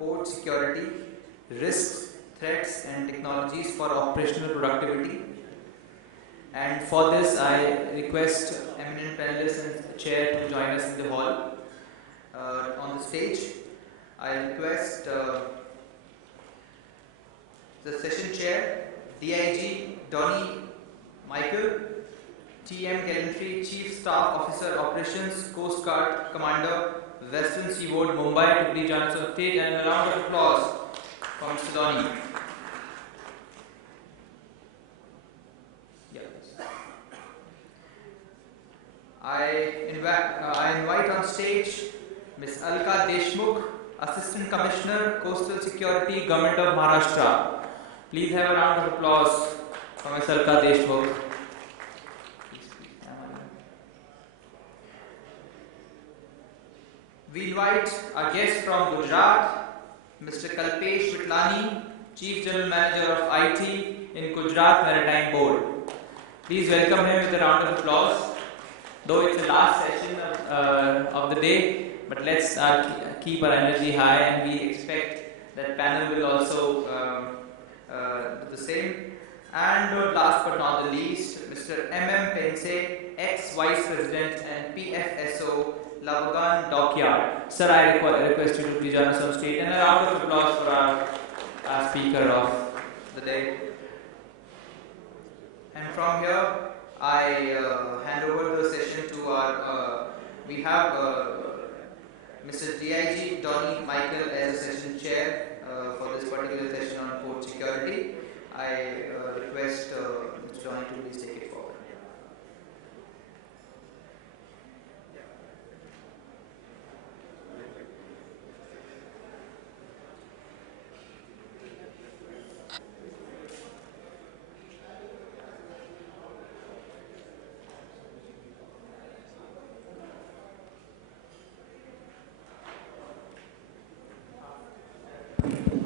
port security, risks, threats and technologies for operational productivity. And for this, I request eminent panelists and chair to join us in the hall. On the stage, I request the session chair, DIG Donny Michael, TM Gallantry, Chief Staff Officer Operations, Coast Guard Commander, Western Seaboard, Mumbai, to please join us on stage, and a round of applause for Mr. Donny. I invite on stage Ms. Alka Deshmukh, Assistant Commissioner, Coastal Security, Government of Maharashtra. Please have a round of applause for Ms. Alka Deshmukh. We invite our guest from Gujarat, Mr. Kalpesh Vitlani, Chief General Manager of IT in Gujarat Maritime Board. Please welcome him with a round of applause. Though it's the last session of the day, but let's keep our energy high, and we expect that panel will also do the same. And last but not the least, Mr. M.M. Pense, ex-Vice President and PFSO, Lavagan Dockyard. Sir, I request you to please join us on stage, and a round of applause for our speaker of the day. And from here, I hand over the session to our, we have Mr. DIG Donny Michael as a session chair for this particular session on port security. I request Mr. Donny to please take it forward.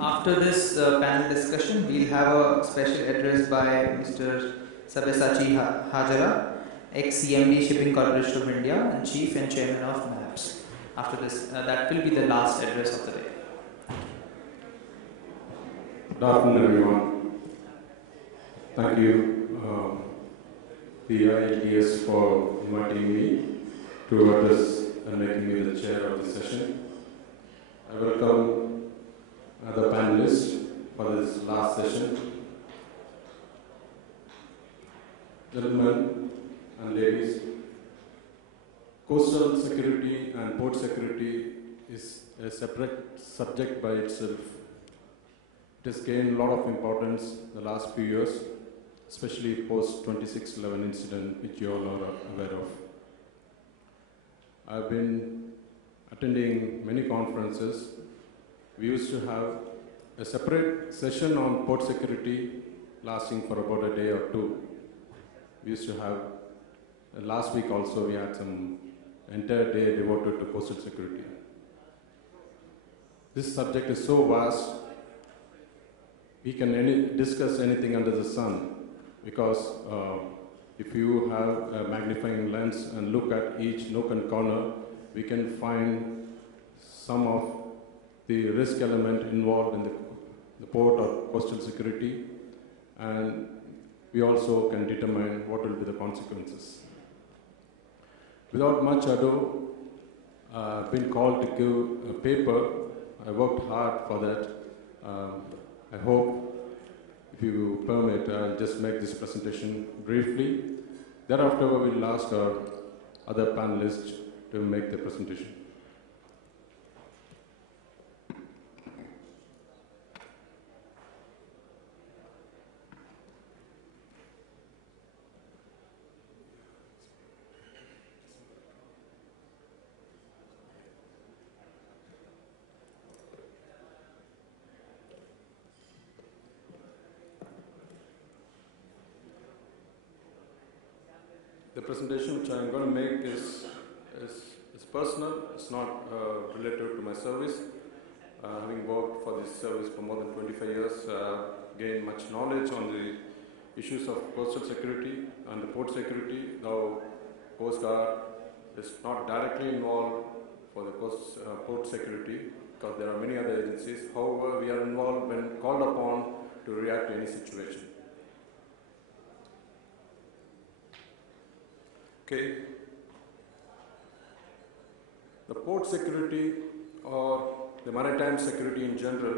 After this panel discussion, we'll have a special address by Mr. Sabyasachi Hajara, ex-CMD Shipping Corporation of India and Chief and Chairman of MAPS. After this, that will be the last address of the day. Good afternoon, everyone. Thank you, the IETS, for inviting me to address and making me the chair of this session. I welcome the panelists for this last session. Gentlemen and ladies, coastal security and port security is a separate subject by itself. It has gained a lot of importance the last few years, especially post 26/11 incident, which you all are aware of. I've been attending many conferences. We used to have a separate session on port security lasting for about a day or two. We used to have, last week also we had some entire day devoted to coastal security. This subject is so vast, we can discuss anything under the sun, because if you have a magnifying lens and look at each nook and corner, we can find some of the risk element involved in the port or coastal security, and we also can determine what will be the consequences. Without much ado, I've been called to give a paper. I worked hard for that. I hope, if you permit, I'll just make this presentation briefly. Thereafter, we will ask our other panelists to make the presentation. The presentation which I'm going to make is personal. It's not related to my service. Having worked for this service for more than 25 years, gained much knowledge on the issues of coastal security and the port security, though Coast Guard is not directly involved for the port security, because there are many other agencies. However, we are involved when called upon to react to any situation. Okay. The port security or the maritime security in general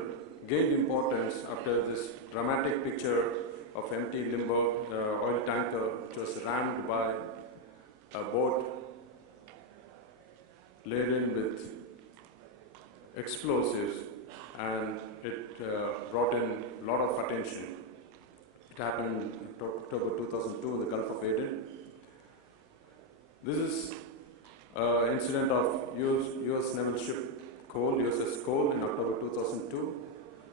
gained importance after this dramatic picture of MT Limburg, the oil tanker, which was rammed by a boat laden with explosives, and it brought in a lot of attention. It happened in October 2002 in the Gulf of Aden. This is an incident of US naval ship Cole, USS Cole, in October 2002,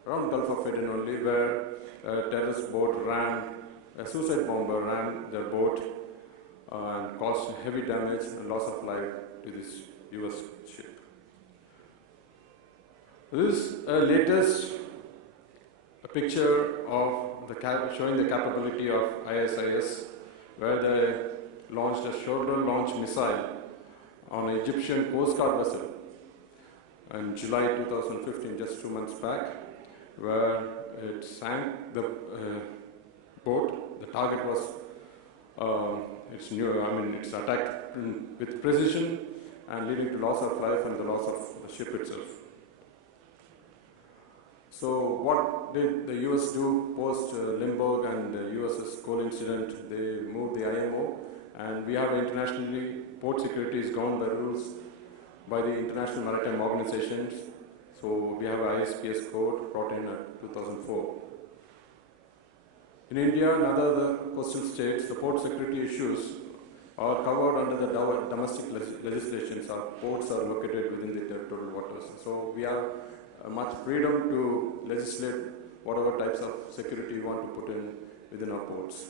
around Gulf of Aden only, where a terrorist boat a suicide bomber ran their boat and caused heavy damage and loss of life to this US ship. This is a latest picture of showing the capability of ISIS, where they launched a shoulder-launched missile on an Egyptian Coast Guard vessel in July 2015, just 2 months back, where it sank the boat. The target was it's attacked with precision and leading to loss of life and the loss of the ship itself. So what did the US do post Limburg and the USS Cole incident? They moved the IMO, and we have internationally, port security is governed by rules by the International Maritime Organizations. So we have an ISPS code brought in 2004. In India and other coastal states, the port security issues are covered under the domestic legislations. Our ports are located within the territorial waters. So we have much freedom to legislate whatever types of security we want to put in within our ports.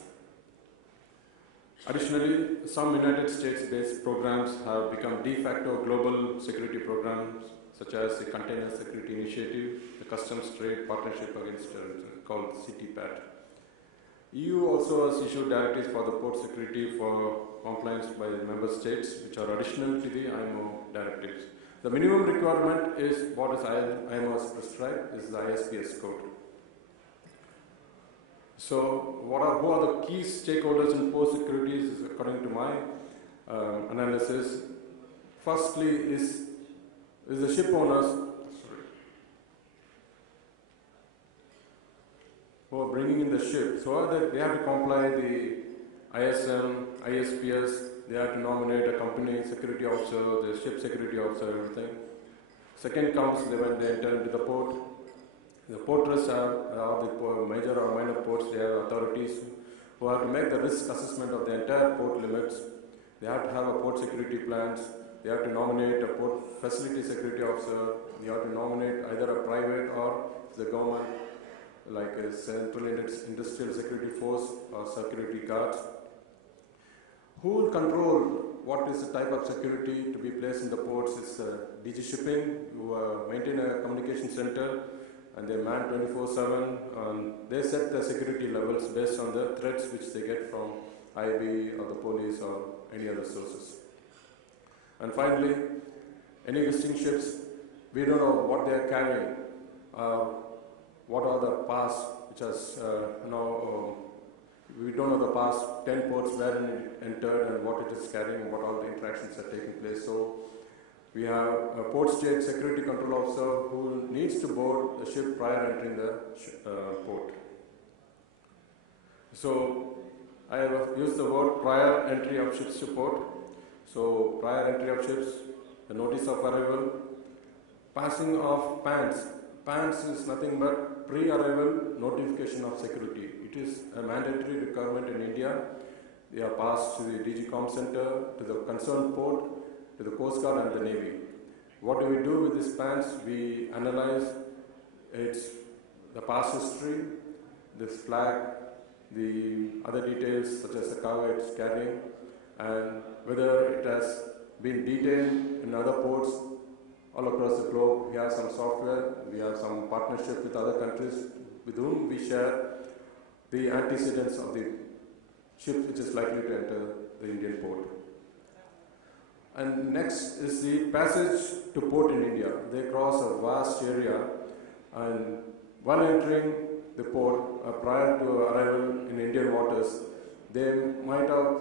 Additionally, some United States-based programs have become de facto global security programs, such as the Container Security Initiative, the Customs Trade Partnership Against Terrorism, called CTPAT. EU also has issued directives for the port security for compliance by the member states, which are additional to the IMO directives. The minimum requirement is what is IMO has prescribed, this is the ISPS code. So who are the key stakeholders in port security, according to my analysis? Firstly is the ship owners who are bringing in the ship. So that they have to comply the ISM, ISPS, they have to nominate a company security officer, the ship security officer, everything. Second comes when they enter into the port. The porters the major or minor ports, they have authorities who have to make the risk assessment of the entire port limits. They have to have a port security plans. They have to nominate a port facility security officer. They have to nominate either a private or the government, like a Central Industrial Security Force or security guards. Who will control what is the type of security to be placed in the ports? It's DG Shipping, who maintain a communication center, and they man 24/7, and they set the security levels based on the threats which they get from IB or the police or any other sources. And finally, any existing ships, we don't know what they are carrying, what are the past, which has we don't know the past 10 ports where it entered and what it is carrying and what all the interactions are taking place. So we have a port state security control officer who needs to board the ship prior entering the port. So I have used the word prior entry of ships to port. So prior entry of ships, the notice of arrival, passing of PANS. PANS is nothing but pre-arrival notification of security. It is a mandatory requirement in India. They are passed to the DG Com Center, to the concerned port, to the Coast Guard and the Navy. What do we do with this PANS? We analyze the past history, this flag, the other details such as the cargo it's carrying, and whether it has been detained in other ports all across the globe. We have some software, we have some partnership with other countries with whom we share the antecedents of the ship which is likely to enter the Indian port. And next is the passage to port in India. They cross a vast area, and while entering the port, prior to arrival in Indian waters, they might have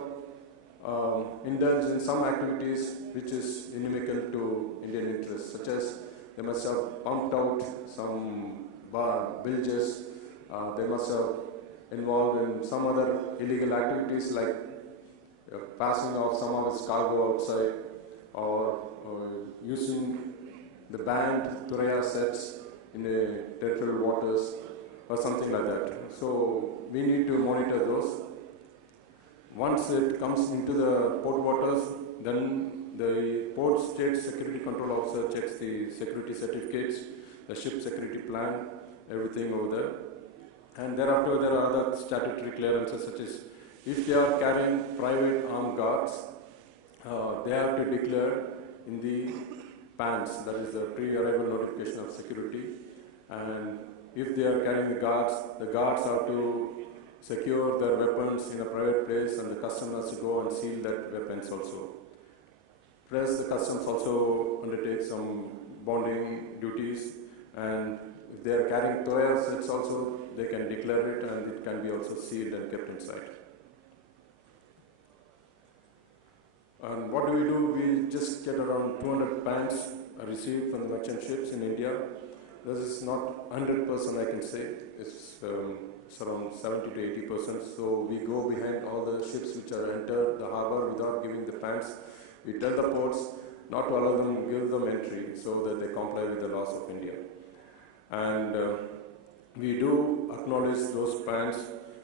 indulged in some activities which is inimical to Indian interests, such as they must have pumped out some bilges, they must have involved in some other illegal activities like passing off some of its cargo outside, or using the banned Thuraya sets in the territorial waters, or something like that. So we need to monitor those. Once it comes into the port waters, then the port state security control officer checks the security certificates, the ship security plan, everything over there. And thereafter there are other statutory clearances, such as if they are carrying private armed guards, they have to declare in the PANS, that is the pre-arrival notification of security. And if they are carrying the guards have to secure their weapons in a private place, and the customs has to go and seal that weapons also. Plus, the customs also undertake some bonding duties, and if they are carrying Thuraya sets also, they can declare it, and it can be also sealed and kept inside. And what do? We just get around 200 PANs received from the merchant ships in India. This is not 100%, I can say. It's around 70 to 80%. So we go behind all the ships which are entered the harbor without giving the PANs. We tell the ports not to allow them, give them entry, so that they comply with the laws of India. And we do acknowledge those PANs,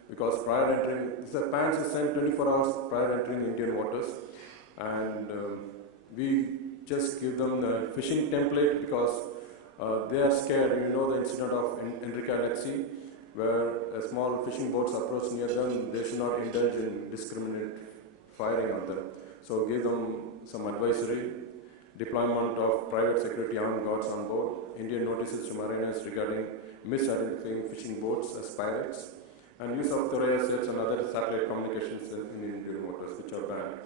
because prior entering, the PANs is sent 24 hours prior entering Indian waters. And we just give them the fishing template, because they are scared. You know the incident of Enrica Alexi, where small fishing boats approach near them. They should not indulge in discriminate firing on them. So give them some advisory, deployment of private security armed guards on board, Indian notices to mariners regarding misidentifying fishing boats as pirates, and use of Thuraya sets and other satellite communications in Indian waters, which are banned.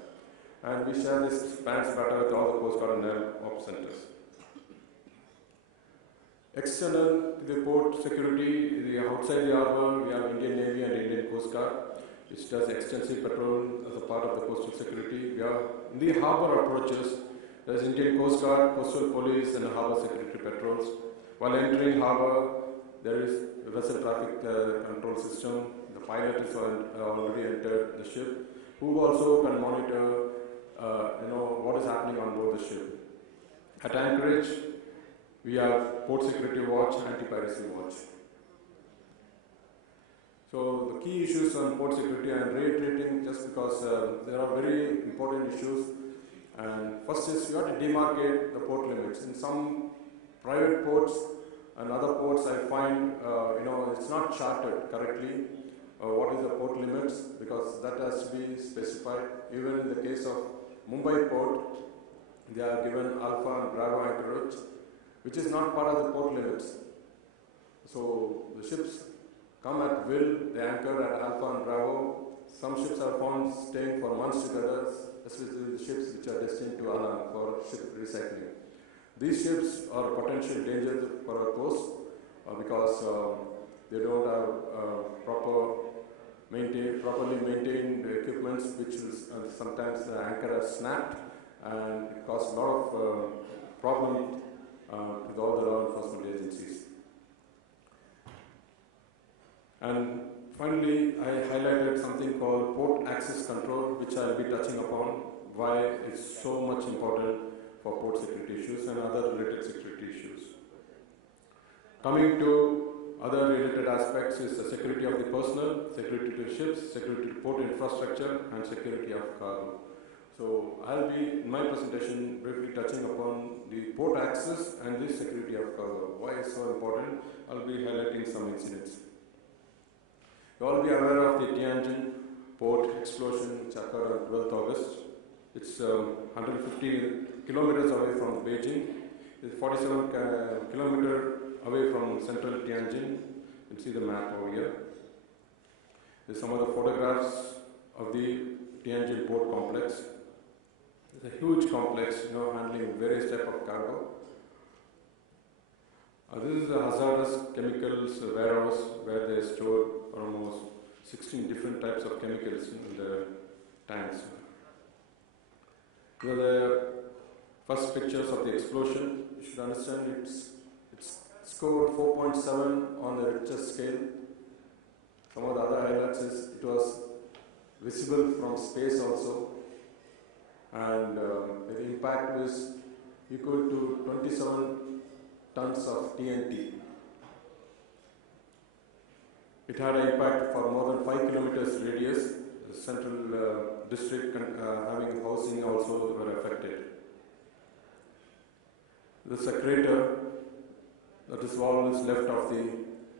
And we share this PANS data with all the Coast Guard and Naval Ops centers. External to the port security, outside the harbour, we have Indian Navy and Indian Coast Guard, which does extensive patrol as a part of the coastal security. We have in the harbour approaches, there is Indian Coast Guard, Coastal Police, and harbour security patrols. While entering harbour, there is a vessel traffic control system. The pilot has already entered the ship, who also can monitor what is happening on board the ship. At anchorage, we have port security watch, anti-piracy watch. So the key issues on port security, I am reiterating just because there are very important issues. And first is you have to demarcate the port limits. In some private ports and other ports, I find it's not charted correctly. What is the port limits? Because that has to be specified. Even in the case of Mumbai port, they are given Alpha and Bravo anchorage, which is not part of the port limits. So the ships come at will, they anchor at Alpha and Bravo. Some ships are found staying for months together, especially the ships which are destined to Anand for ship recycling. These ships are a potential danger for our coast because they don't have properly maintained equipments, which is sometimes the anchor has snapped, and it causes a lot of problem with all the law enforcement agencies. And finally, I highlighted something called port access control, which I'll be touching upon, why it's so much important for port security issues and other related security issues. Coming to other related aspects is the security of the personnel, security to ships, security to port infrastructure, and security of cargo. So I'll be, in my presentation, briefly touching upon the port access and the security of cargo. Why it's so important? I'll be highlighting some incidents. You all be aware of the Tianjin port explosion which occurred on 12th August. It's 150 kilometers away from Beijing. It's 47 kilometers away from central Tianjin. You can see the map over here. There's some of the photographs of the Tianjin port complex. It's a huge complex, handling various types of cargo. This is a hazardous chemicals warehouse where they store almost 16 different types of chemicals in the tanks. Here are the first pictures of the explosion. You should understand it's scored 4.7 on the Richter scale. Some of the other highlights is it was visible from space also, and the impact was equal to 27 tons of TNT. It had an impact for more than 5 kilometers radius. The central district having housing also were affected. This is a crater that is all is left of the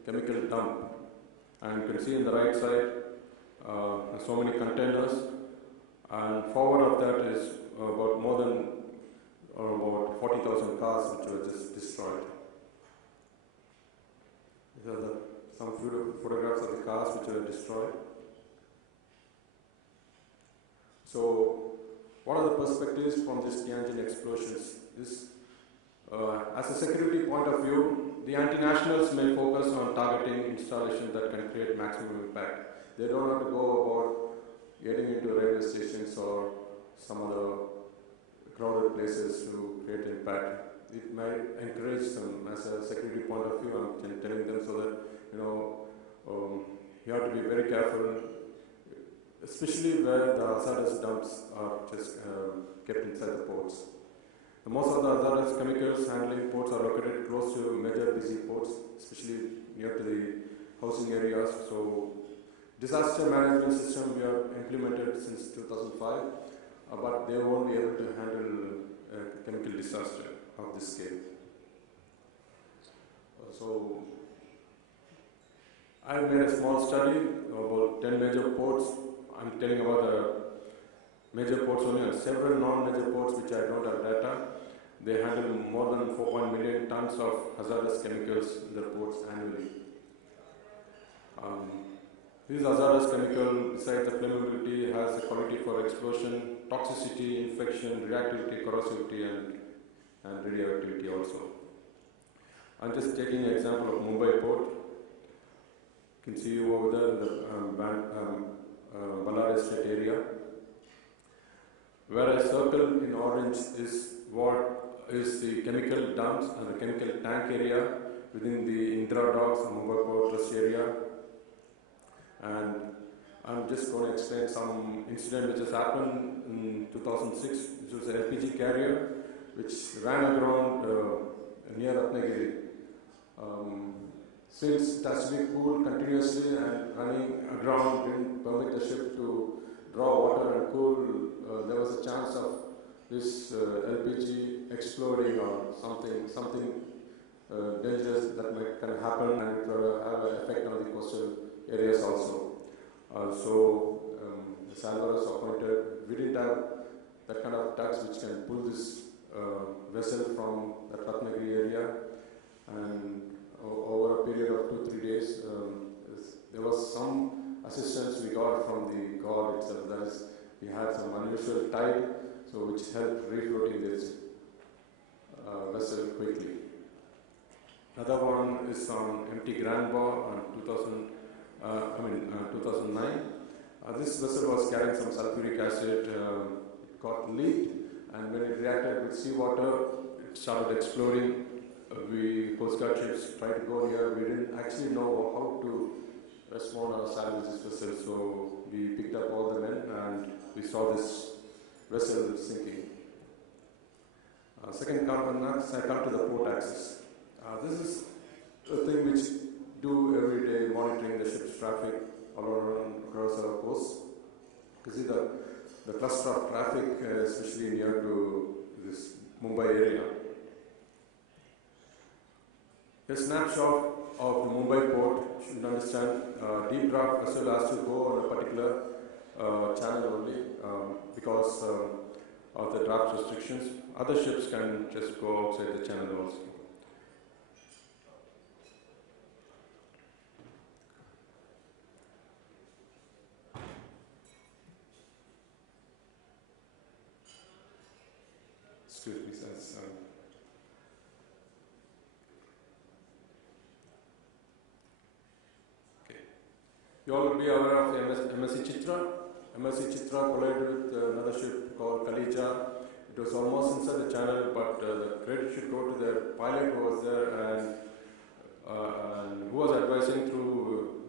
chemical dump. And you can see on the right side, so many containers, and forward of that is about more than about 40,000 cars which were just destroyed. These are some photographs of the cars which were destroyed. So, what are the perspectives from these Tianjin explosions? As a security point of view, the anti-nationals may focus on targeting installations that can create maximum impact. They don't have to go about getting into railway stations or some other crowded places to create impact. It might encourage them as a security point of view. I'm telling them so that you have to be very careful, especially where the hazardous dumps are just kept inside the ports. Most of the hazardous chemicals handling ports are located close to major busy ports, especially near to the housing areas. So, disaster management system we have implemented since 2005, but they won't be able to handle a chemical disaster of this scale. So, I made a small study about 10 major ports. I'm telling about the major ports only, and several non-major ports which I don't have data. They handle more than 4 million tons of hazardous chemicals in their ports annually. These hazardous chemicals, besides the flammability, has the quality for explosion, toxicity, infection, reactivity, corrosivity, and radioactivity also. I'm just taking an example of Mumbai port. You can see over there in the Ballard Estate area. Where I circle in orange is what is the chemical dumps and the chemical tank area within the Indira Docks and Mumbai Port Trust area. And I'm just going to explain some incident which has happened in 2006. This was an LPG carrier which ran aground near Ratnagiri. Since it has to be cooled continuously and running aground didn't permit the ship to draw water and cool, there was a chance of this LPG exploding or something dangerous that can happen, and it will have an effect on the coastal areas also. The Salvador was appointed. We didn't have that kind of tugs which can pull this vessel from the Ratnagiri area, and over a period of 2-3 days, there was some assistance we got from the god itself. That is, we had some unusual tide, so which helped refloating this vessel quickly. Another one is on MT Grandba in 2009. This vessel was carrying some sulfuric acid. It got leaked, and when it reacted with seawater, it started exploding. We Coast Guard ships tried to go near. We didn't actually know how to respond or salvage this vessel, so we picked up all the men and we saw this vessel sinking. Second I come to the port access. This is a thing which do every day, monitoring the ship's traffic all around across our coast. You see the cluster of traffic, especially near to this Mumbai area. A snapshot of the Mumbai port. You should understand, deep draft vessel has to go on a particular channel only because of the draft restrictions. Other ships can just go outside the channel also. excuse me, sir. Okay. You all will be aware of MSC Chitra. MSC Chitra collided with another ship called Kalija. It was almost inside the channel, but the credit should go to the pilot who was there and who was advising through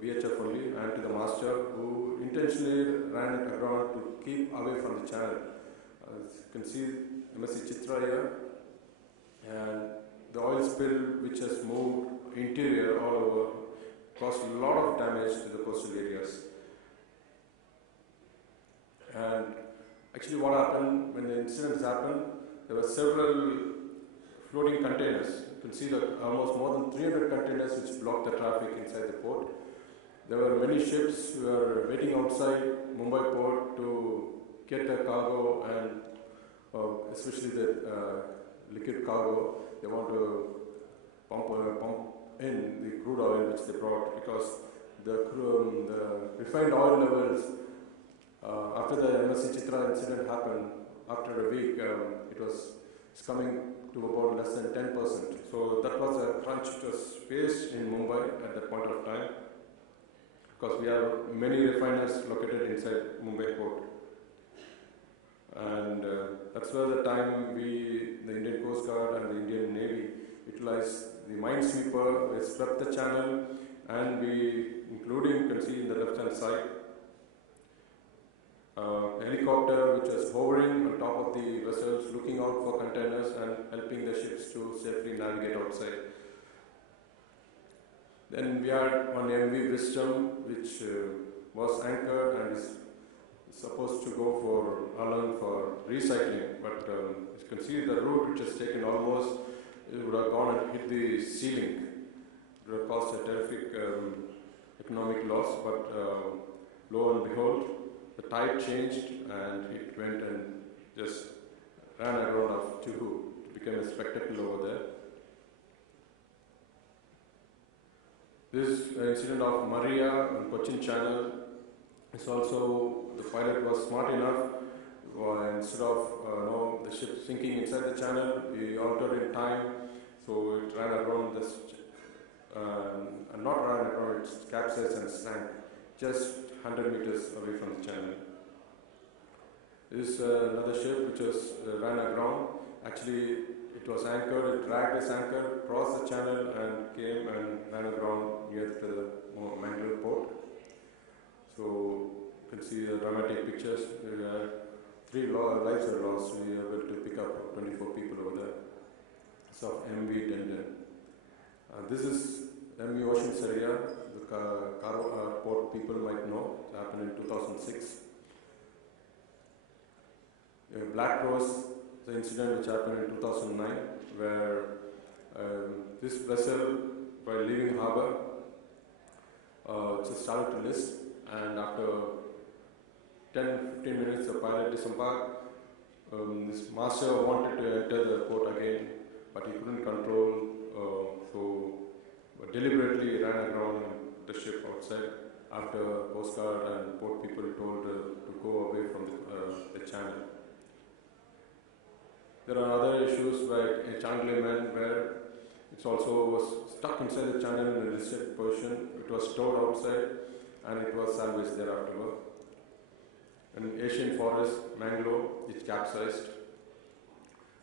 VHF only, and to the master who intentionally ran it around to keep away from the channel. As you can see MSC Chitra here, and the oil spill which has moved interior all over caused a lot of damage to the coastal areas. And actually what happened when the incidents happened, there were several floating containers. You can see that almost more than 300 containers which blocked the traffic inside the port. There were many ships who were waiting outside Mumbai port to get their cargo, and especially the liquid cargo. They want to pump in the crude oil which they brought, because the refined oil levels after the MSC Chitra incident happened, after a week, it's coming to about less than 10%. So that was a crunch which was faced in Mumbai at that point of time, because we have many refiners located inside Mumbai port. And that's where the time the Indian Coast Guard and the Indian Navy utilized the minesweeper. We swept the channel, and including, you can see in the left-hand side, a helicopter which was hovering on top of the vessels, looking out for containers and helping the ships to safely navigate outside. Then we had one MV Wisdom, which was anchored and is supposed to go for Alan for recycling, but as you can see, the route which has taken almost, it would have gone and hit the ceiling. It would have caused a terrific economic loss, but lo and behold, the tide changed and it went and just ran around of Juhu. It became a spectacle over there. This incident of Maria in Cochin Channel is also, the pilot was smart enough, instead of the ship sinking inside the channel, he altered in time, so it ran around this, and not ran around, it capsized and sank just 100 meters away from the channel. This is another ship which was ran aground. Actually, it was anchored, it dragged its anchor, crossed the channel and came and ran aground near to the Mangalore port. So you can see the dramatic pictures. 3 lives are lost. We were able to pick up 24 people over there. It's of MV Denden. This is MV Ocean Saria, the port people might know. It happened in 2006. Black Rose, the incident which happened in 2009, where this vessel, by leaving harbour, just started to list, and after 10-15 minutes the pilot disembarked. This master wanted to enter the port again, but he couldn't control, so deliberately ran aground the ship outside after Coast Guard and port people told to go away from the channel. There are other issues like a Chandlerman, where it also was stuck inside the channel in a listed position. It was stored outside and it was salvaged thereafter. In Asian Forest, Mangalore, it capsized.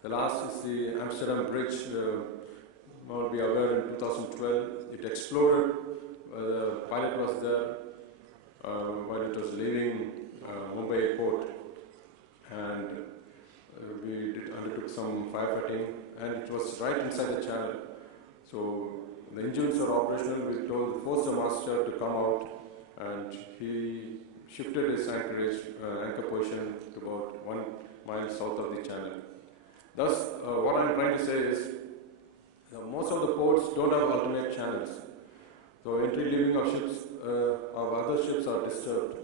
The last is the Amsterdam Bridge. You will be aware, in 2012, it exploded. The pilot was there while it was leaving Mumbai port, and we undertook some firefighting, and it was right inside the channel. So the engines are operational. We forced the master to come out, and he shifted his anchor position to about 1 mile south of the channel. Thus, what I'm trying to say is, most of the ports don't have alternate channels. So entry-leaving of ships, of other ships are disturbed.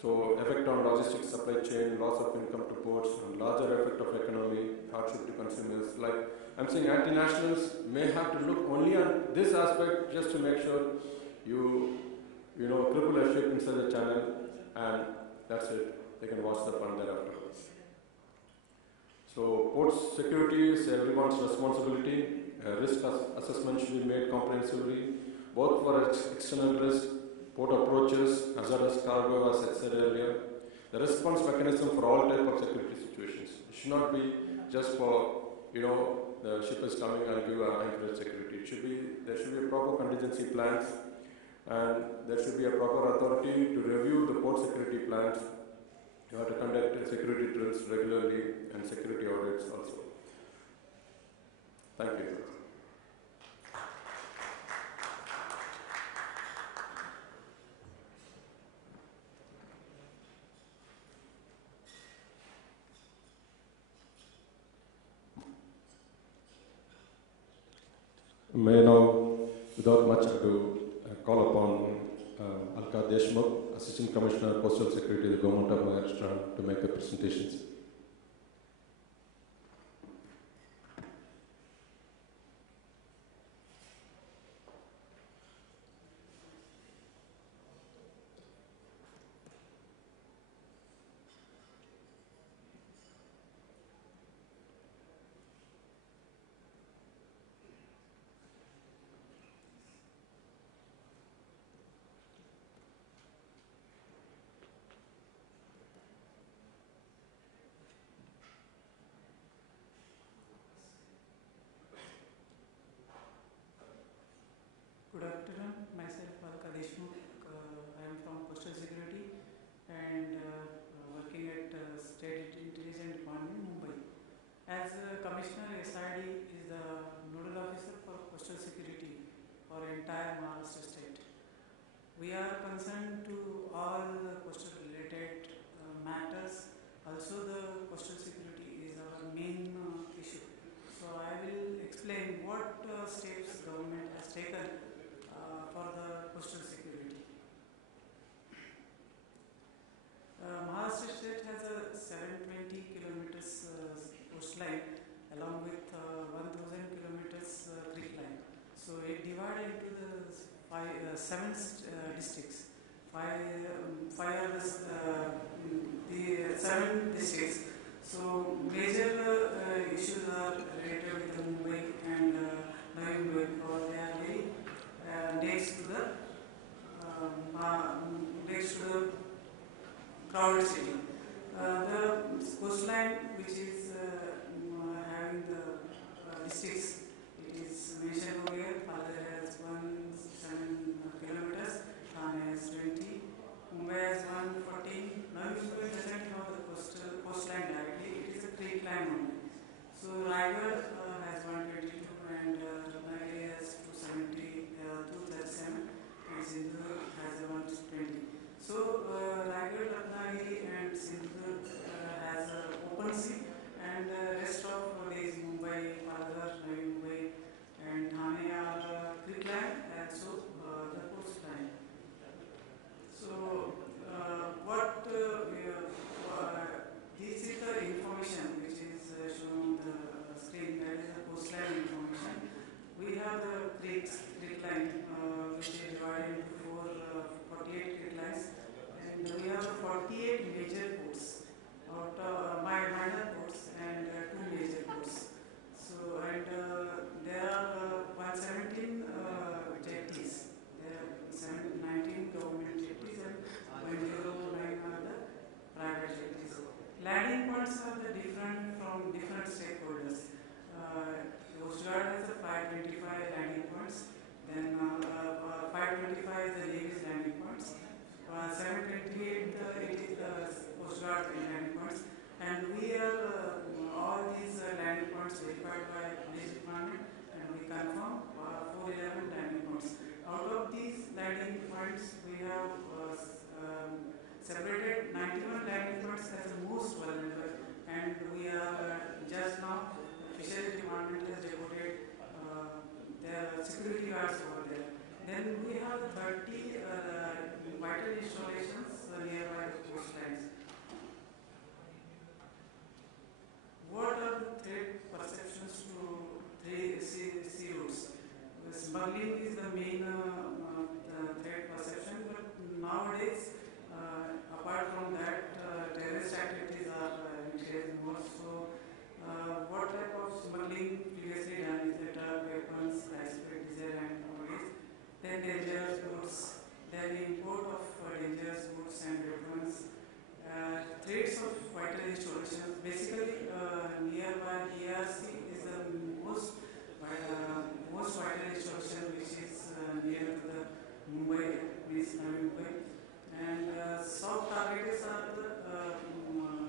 So effect on logistics, supply chain, loss of income to ports, and larger effect of economy, hardship to consumers. Like I'm saying, anti-nationals may have to look only on this aspect just to make sure you cripple a ship inside the channel, and that's it. They can watch the fun there afterwards. So port security is everyone's responsibility. Risk assessment should be made comprehensively, both for external risk, port approaches, hazardous cargo, as I said earlier. The response mechanism for all type of security situations. It should not be just for, the ship is coming, I'll give anchorage security. There should be a proper contingency plans, and there should be a proper authority to review the port security plans. You have to conduct security drills regularly and security audits also. Thank you. May now, without much ado, call upon Alka Deshmukh, Assistant Commissioner, Postal Security, the Government of Maharashtra, to make the presentations. Good afternoon, myself Alka Deshmukh. I am from Postal Security and working at State Intelligence Department, Mumbai. As Commissioner, SID is the nodal officer for Postal Security for entire Maharashtra state. We are concerned to all the postal related matters. Also the postal security is our main issue. So I will explain what steps government has taken for the postal security. Maharashtra state has a 720 kilometers coastline along with 1000 kilometers creek line. So it divided into the seven districts. Five are the seven districts. So major issues are related with the Mumbai and Navi Mumbai because they are very next to the crowded city. The coastline, which is having the districts, it is mentioned over here. Palghar has 17 kilometers, Thane has 20, Mumbai has 114. Navi Mumbai doesn't have the coastline directly; it is a creek line only. So Raigad has 122 and Ratnagiri has 237 and Sindhu has 120. So Raigad, Ratnagiri and Sindhu has open sea and rest of these Mumbai, Palghar, Navi Mumbai and Thane are creek line and so the coastline. So this is the information which is shown on the screen. That is the coastline information. We have the creek line which is divided into 48 creek lines, and we have 48 major ports, minor ports and 2 major ports. So and there are 117 jetties. There are 19 government jetties and 109 are the private jetties. Landing points are the different from different stakeholders. Coast Guard has a 525 landing points, then 525 is the Navy's landing points, 728 it is the Coast Guard landing points, and we are all these landing points verified by police department, and we confirm 411 landing points. Out of these landing points, we have separated 91 landing points as the most vulnerable, and we are just now Fisheries Department has reported their security guards over there. Then we have 30 vital installations nearby the coastlines. What are the threat perceptions to sea routes? Smuggling is the main threat perception, but nowadays, apart from that, terrorist activities are increasing more. So means Navi Mumbai. And soft targets are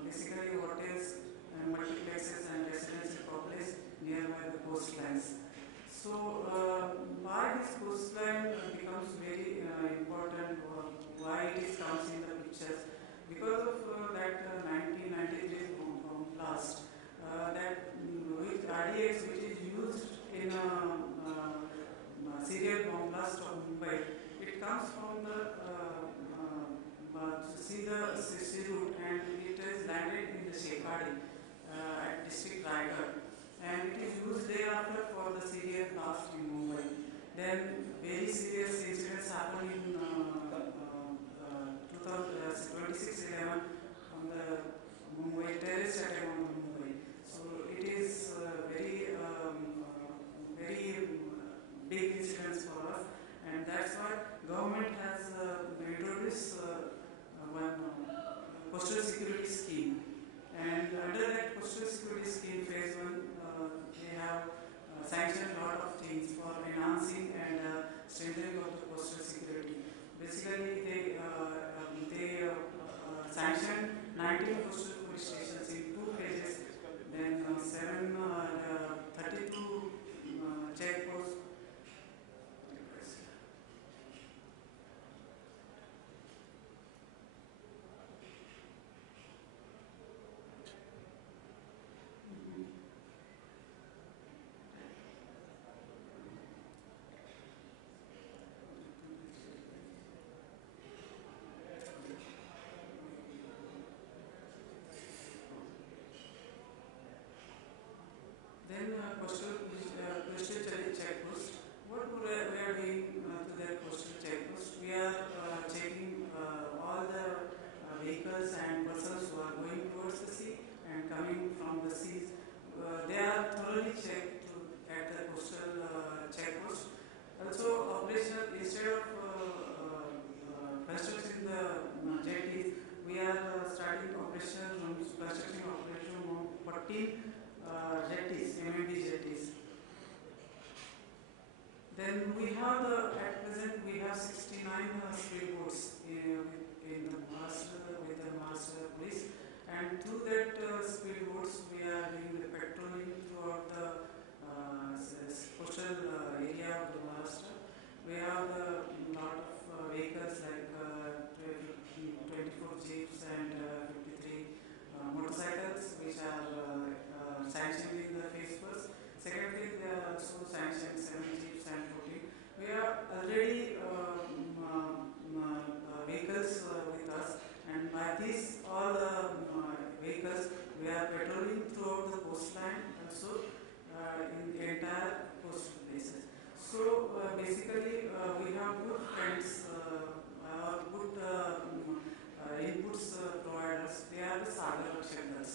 basically hotels and multiplexes and residential complexes nearby the coastlines. So, why this coastline becomes very important, or why it is comes in the pictures? Because of that 1993 blast, that which RDX, which is used in serial bomb blast of Mumbai, it comes from the see the sea route, and it is landed in the Shekhadi at district Raigad, and it is used thereafter for the serial blast in Mumbai. Then very serious incidents happened in 26/11 on the Mumbai terrorist attack on Mumbai. So it is very big incidents for us, and that's why government has introduced one coastal security scheme. And under that coastal security scheme, phase 1, they have sanctioned a lot of things for enhancing and strengthening of the coastal security. Basically, they sanctioned 19 coastal police stations in 2 phases, then 32 checkposts. Then coastal checkpost. What we are doing to that coastal checkpost? We are checking all the vehicles and persons who are going towards the sea and coming from the seas. They are thoroughly checked at the coastal checkpost. Also, operational instead of constructing the jetties, we are starting operational rooms, constructing operation room 14 jetties, MMD jetties. Then we have at present we have 69 speedboats in the master with the master police, and through that speedboats we are doing the patrolling throughout the coastal area of the master. We have a lot of vehicles like 24 jeeps and 53 motorcycles, which are sanctioned in the phase first. Secondly, they are also sanctioned 7 jeeps and 14. We are already vehicles with us, and by these all vehicles we are patrolling throughout the coastline, also in the entire coastal places. So basically, we have good friends or good inputs providers. They are the Sagar Rakshakas.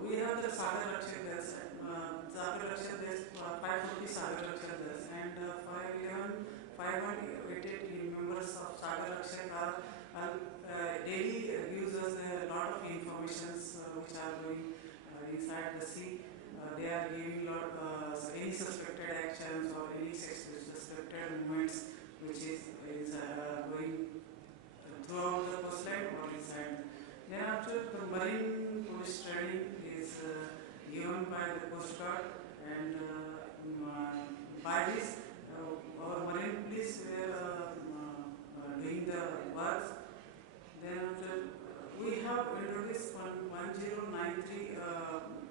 We have the Sagar Rakshakas. Sagar Rakshakas, 540 Sagar Rakshakas, and 588 members of Sagar Rakshak daily gives us a lot of information which are going inside the sea. They are giving any suspected actions or any suspected movements which is going throughout the coastline or inside. Then after, the marine police training is given by the Coast Guard, and by this our marine police were doing the works. Then after, we have introduced 1093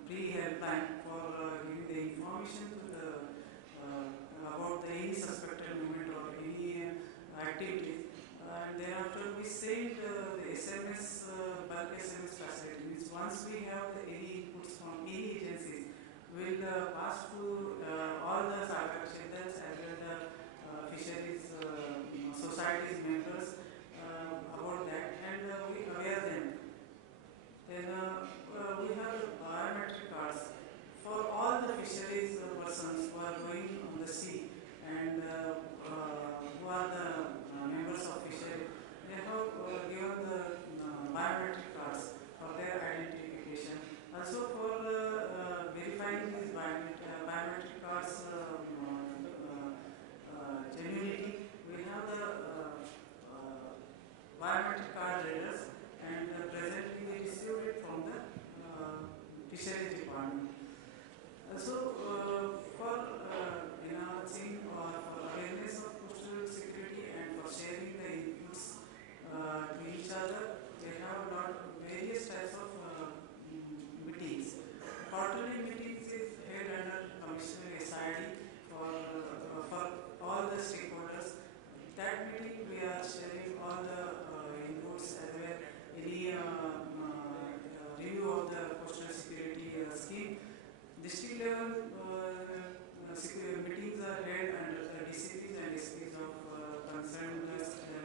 pre-helpline for giving the information to the about any suspected movement or any activities. And thereafter, we send the SMS, bulk SMS facility. Means once we have any inputs from any agencies, we will pass to all the Sagar Kshetras as well the fisheries societies members about that, and we aware them. Then we have biometric cards for all the fisheries persons who are going on the sea and who are the members of fishery. They have given the biometric cards for their identification. Also for district level meetings are held under the DCPs and SPs of concerned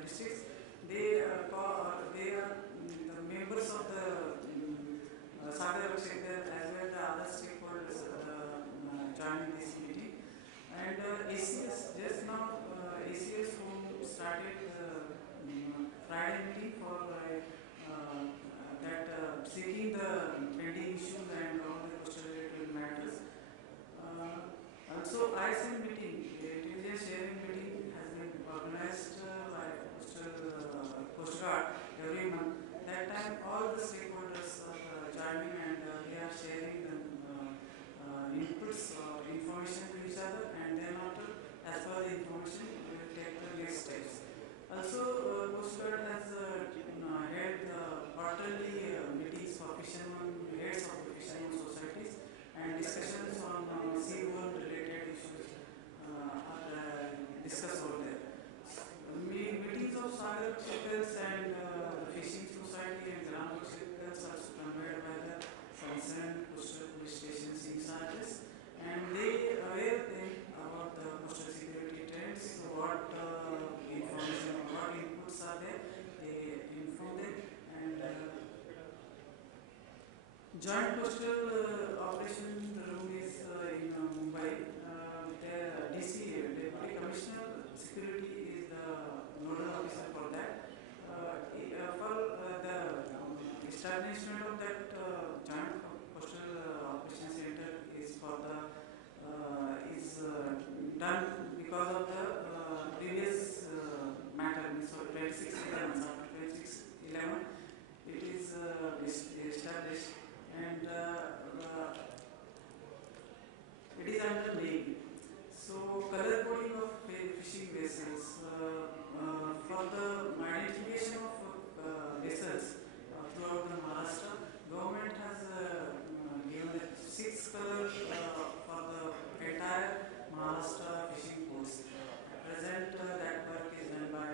districts. They are the members of the Sagar sector as well the other stakeholders joining this meeting. And ACS just now ACS who started Friday meeting for seeking the pending issues and all the coastal related matters. Also, ISM meeting, intelligence sharing meeting has been organized by Coast Guard every month. That time, all the stakeholders are joining and we are sharing the inputs, information to each other, and then after, as per the information, we will take the next steps. Also, Coast Guard has held quarterly meetings for fishermen, heads of the fishermen societies, and discussions on seaborne related issues are discussed over there. Meetings of Sagar Circles and Fishing Society and Ground Circles are convened by the concerned coastal police stations in charges, and they aware them about the coastal security trends, what information, what inputs are there, they inform them, and Joint Coastal Operation Room is in Mumbai. The DC, Deputy Commissioner Security, is the nodal officer for that. For the establishment of that Joint Coastal Operation Center is for the done because of the previous matter. So 2611, after 2611, it is established. And it is under Navy. So, color coding of fishing vessels for the identification of vessels throughout the Maharashtra, government has given the 6 colors for the entire Maharashtra fishing coast. At present, that work is done by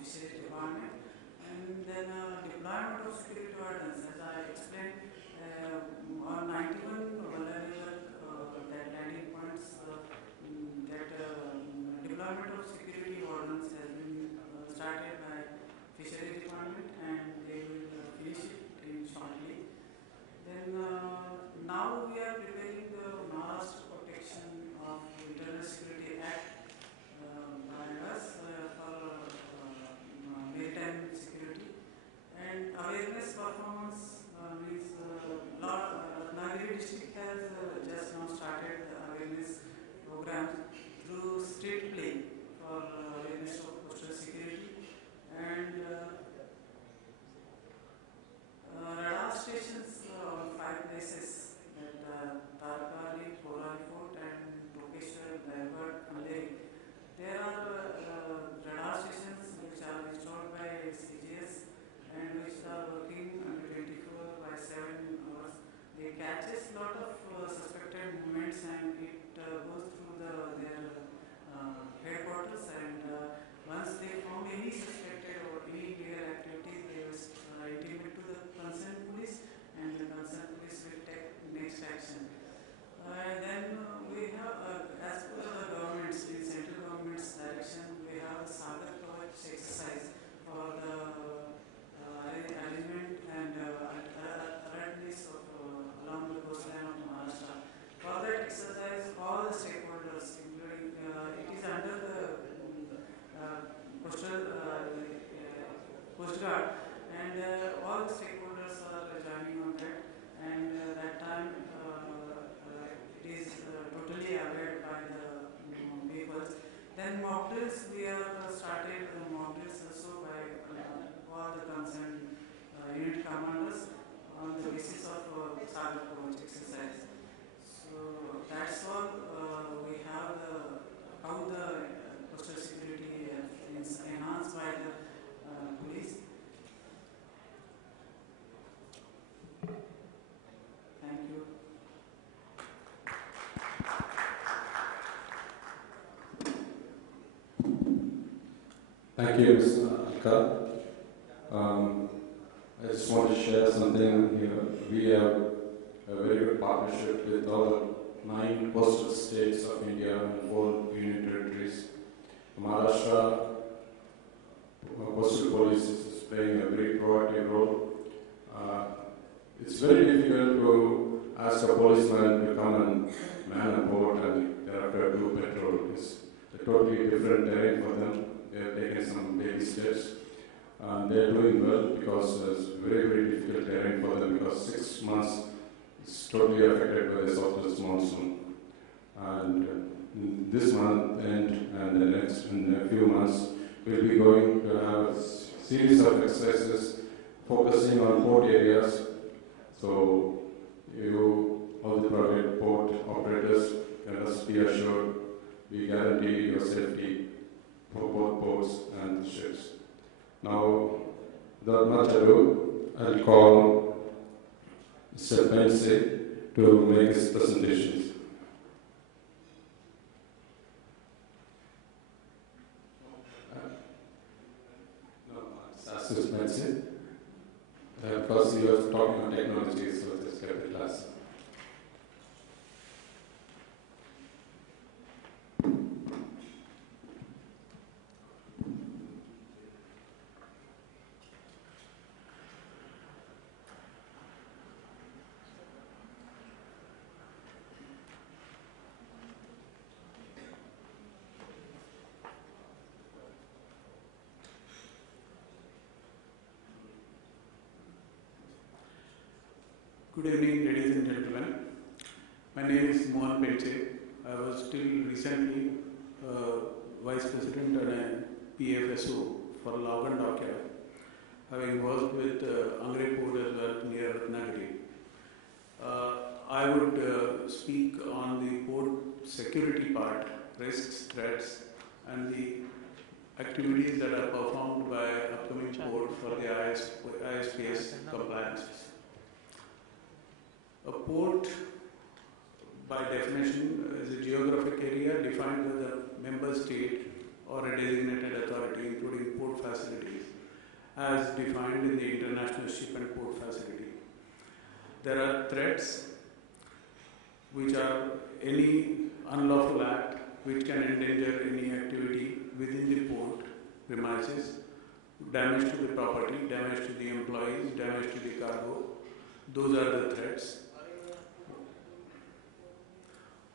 Fisheries Department, and then deployment of security ordnance, as I explained. On 91 that landing points, deployment of security ordnance has been started by Fisheries Department, and they will finish it shortly. Then now we are preparing the Maharashtra Protection of Internal Security Act by us for maritime security, and awareness performance means Nagari district has just now started the awareness program through street play for awareness of coastal security, and radar stations on 5 places, that Tarkali, Korali Fort, and Tokeshwar, Raigad, Andheri. There are radar stations which are installed by CGS and which are working 24/7 hours. They catches a lot of suspected movements, and it goes through their headquarters, and once they found any suspected or any illegal activities, they will intimate to the concerned police, and the concerned police will take next action. Then we have, as per the government's, the central government's direction, we have the Sagar Kavach exercise for the arrangement and alertness along the coastline of Maharashtra. For that exercise, all the stakeholders, including it is under the Coast Guard, and all the stakeholders are joining on that. And that time it is totally aware by the people. Then mock drills, we have started mock drills also by all the concerned unit commanders on the basis of Sagar Kavach exercise. So that's all we have how the coastal security is enhanced by the police. Thank you. Thank you, Ms. Akka. I just want to share something here. We have a very good partnership with all the 9 coastal states of India and 4 union territories. Maharashtra Coastal Police is playing a very proactive role. It's very difficult to ask a policeman to come and man a boat and thereafter do patrol. It's a totally different terrain for them. They have taken some baby steps. They are doing well because it's very, very difficult terrain for them because 6 months is totally affected by the southwest monsoon. And this month and the next in a few months, we'll be going to have a series of exercises focusing on port areas. So all the private port operators, let us be assured we guarantee your safety for both ports and the ships. Now, without much ado, I'll call Mr. Pense to make his presentations. Mr. Pense, because he was talking on technology, so just kept the class. Good evening, ladies and gentlemen. My name is Mohan Pense. I was till recently Vice President and a PFSO for Logan Dockyard, having worked with Angre Port as well near Ratnagiri. I would speak on the port security part, risks, threats, and the activities that are performed by upcoming port for the ISPS compliance. A port, by definition, is a geographic area defined by the member state or a designated authority, including port facilities, as defined in the International Ship and Port Facility. There are threats, which are any unlawful act which can endanger any activity within the port premises, damage to the property, damage to the employees, damage to the cargo. Those are the threats.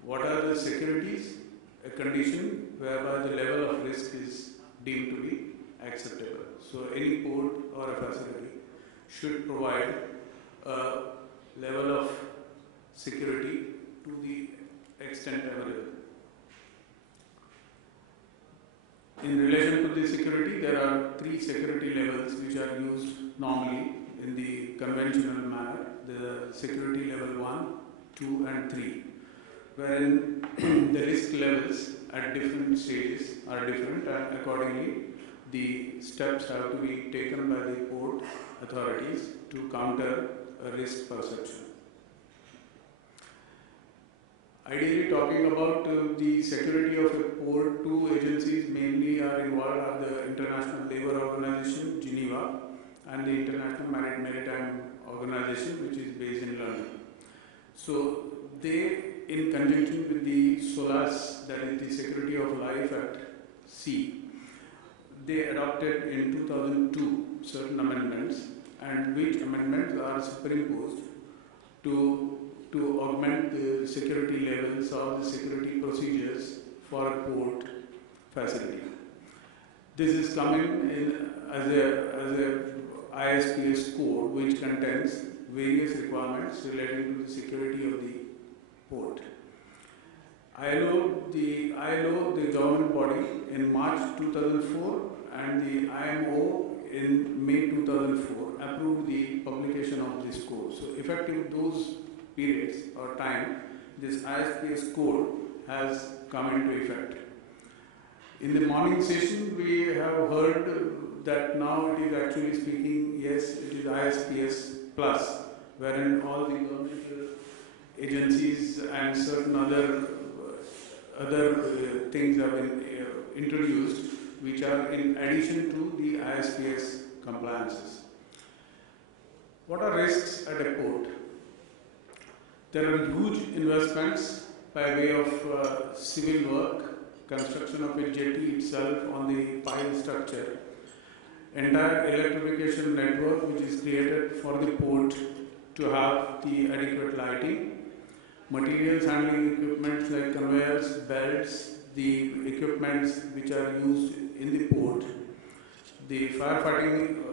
What are the securities? A condition whereby the level of risk is deemed to be acceptable. So any port or a facility should provide a level of security to the extent available. In relation to the security, there are 3 security levels which are used normally in the conventional manner. The security level 1, 2 and 3. Wherein the risk levels at different stages are different, and accordingly the steps have to be taken by the port authorities to counter a risk perception. Ideally, talking about the security of a port, 2 agencies mainly are involved are the International Labour Organization, Geneva, and the International Maritime Organization, which is based in London. So they, in conjunction with the SOLAS, that is the Security of Life at Sea, they adopted in 2002 certain amendments, and which amendments are superimposed to augment the security levels or the security procedures for a port facility. This is coming in as a ISPS code which contains various requirements relating to the security of the port. ILO, the government body, in March 2004, and the IMO in May 2004 approved the publication of this code. So effective those periods or time, this ISPS code has come into effect. In the morning session, we have heard that now it is actually speaking, yes, it is ISPS plus, wherein all the governmental agencies and certain other things have been introduced, which are in addition to the ISPS compliances. What are risks at a port? There are huge investments by way of civil work, construction of a jetty itself on the pile structure, entire electrification network which is created for the port to have the adequate lighting, materials handling equipments like conveyors, belts, the equipments which are used in the port, the firefighting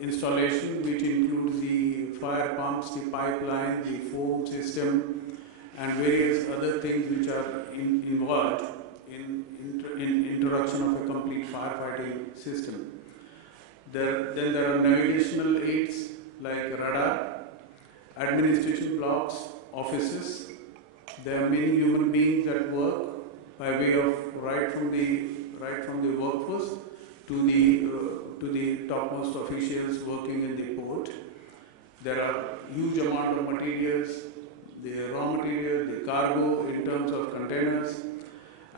installation which includes the fire pumps, the pipeline, the foam system and various other things which are involved in introduction of a complete firefighting system. Then there are navigational aids like radar, administration blocks, offices. There are many human beings at work by way of right from the workforce to the topmost officials working in the port. There are huge amount of materials, the raw materials, the cargo in terms of containers,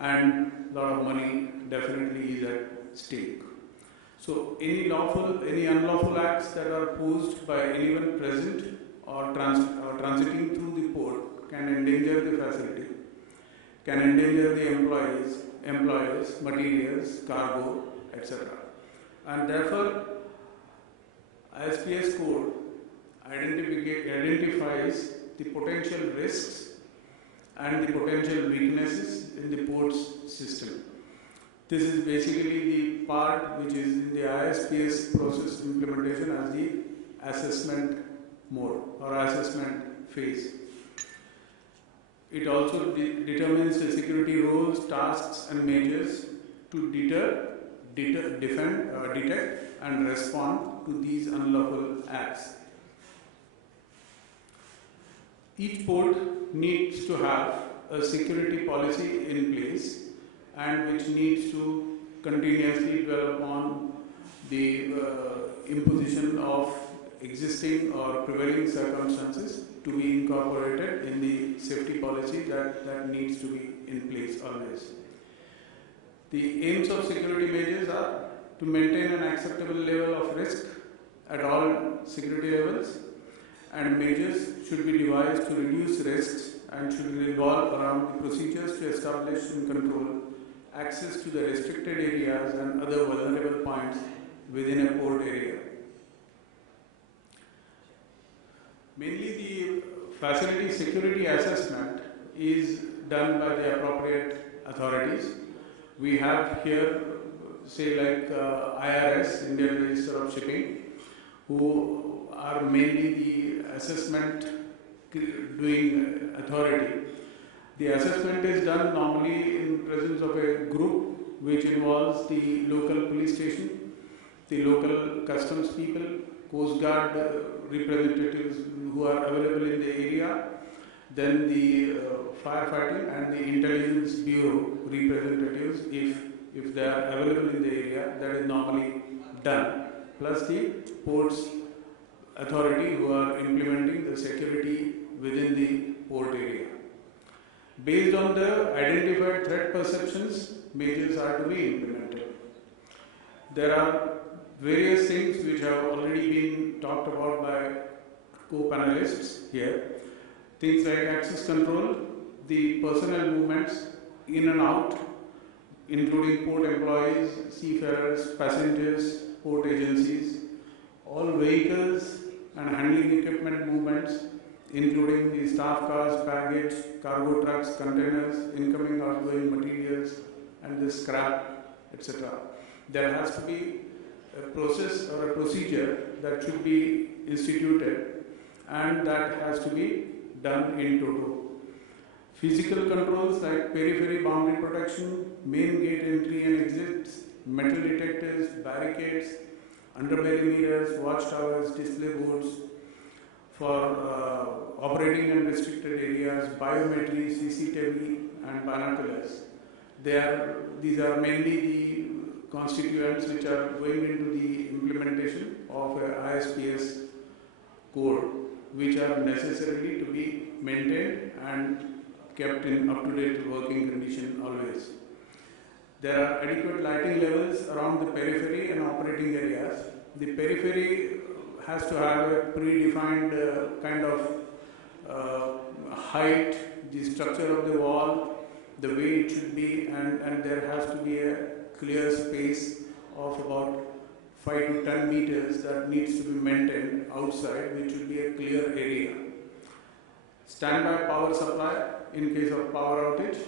and a lot of money definitely is at stake. So any unlawful acts that are posed by anyone present or transiting through the port can endanger the facility, can endanger the employers, materials, cargo, etc. And therefore, ISPS code identifies the potential risks and the potential weaknesses in the port's system. This is basically the part which is in the ISPS process implementation as the assessment mode or assessment phase. It also determines the security roles, tasks and measures to detect and respond to these unlawful acts. Each port needs to have a security policy in place and which needs to continuously dwell upon the imposition of existing or prevailing circumstances to be incorporated in the safety policy that needs to be in place always. The aims of security measures are to maintain an acceptable level of risk at all security levels, and measures should be devised to reduce risks and should revolve around the procedures to establish and control access to the restricted areas and other vulnerable points within a port area. Mainly the facility security assessment is done by the appropriate authorities. We have here, say like IRS, Indian Register of Shipping, who are mainly the assessment doing authority. The assessment is done normally in presence of a group which involves the local police station, the local customs people, Coast Guard representatives who are available in the area, then the firefighting and the intelligence bureau representatives if they are available in the area, that is normally done, plus the ports authority who are implementing the security within the port area. Based on the identified threat perceptions, measures are to be implemented. There are various things which have already been talked about by co-panelists here. Things like access control, the personnel movements in and out, including port employees, seafarers, passengers, port agencies, all vehicles and handling equipment movements, including the staff cars, baggage, cargo trucks, containers, incoming, outgoing materials, and the scrap, etc. There has to be a process or a procedure that should be instituted, and that has to be done in toto. Physical controls like periphery boundary protection, main gate entry and exits, metal detectors, barricades, underbelly mirrors, watchtowers, display boards for operating in restricted areas, biometry, CCTV and binoculars. These are mainly the constituents which are going into the implementation of a ISPS code, which are necessarily to be maintained and kept in up-to-date working condition always. There are adequate lighting levels around the periphery and operating areas. The periphery has to have a predefined kind of height, the structure of the wall, the way it should be, and there has to be a clear space of about 5 to 10 meters that needs to be maintained outside, which should be a clear area. Standby power supply in case of power outage.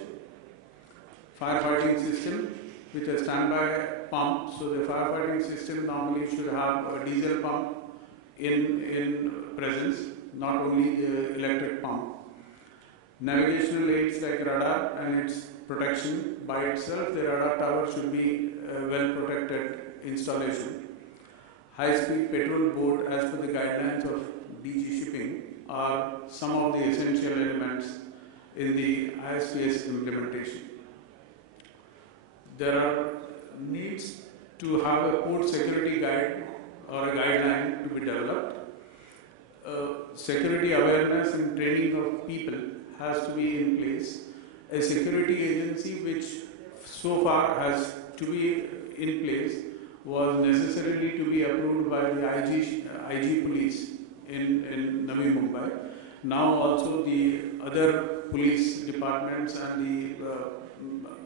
Firefighting system with a standby pump. So the firefighting system normally should have a diesel pump in presence, not only the electric pump. Navigational aids like radar and its protection by itself, the radar tower should be a well protected installation. High-speed petrol boat as per the guidelines of DG shipping are some of the essential elements in the ISPS implementation. There are needs to have a port security guide or a guideline to be developed. Security awareness and training of people has to be in place. A security agency which so far has to be in place was necessarily to be approved by the IG police in Navi Mumbai. Now also the other police departments and the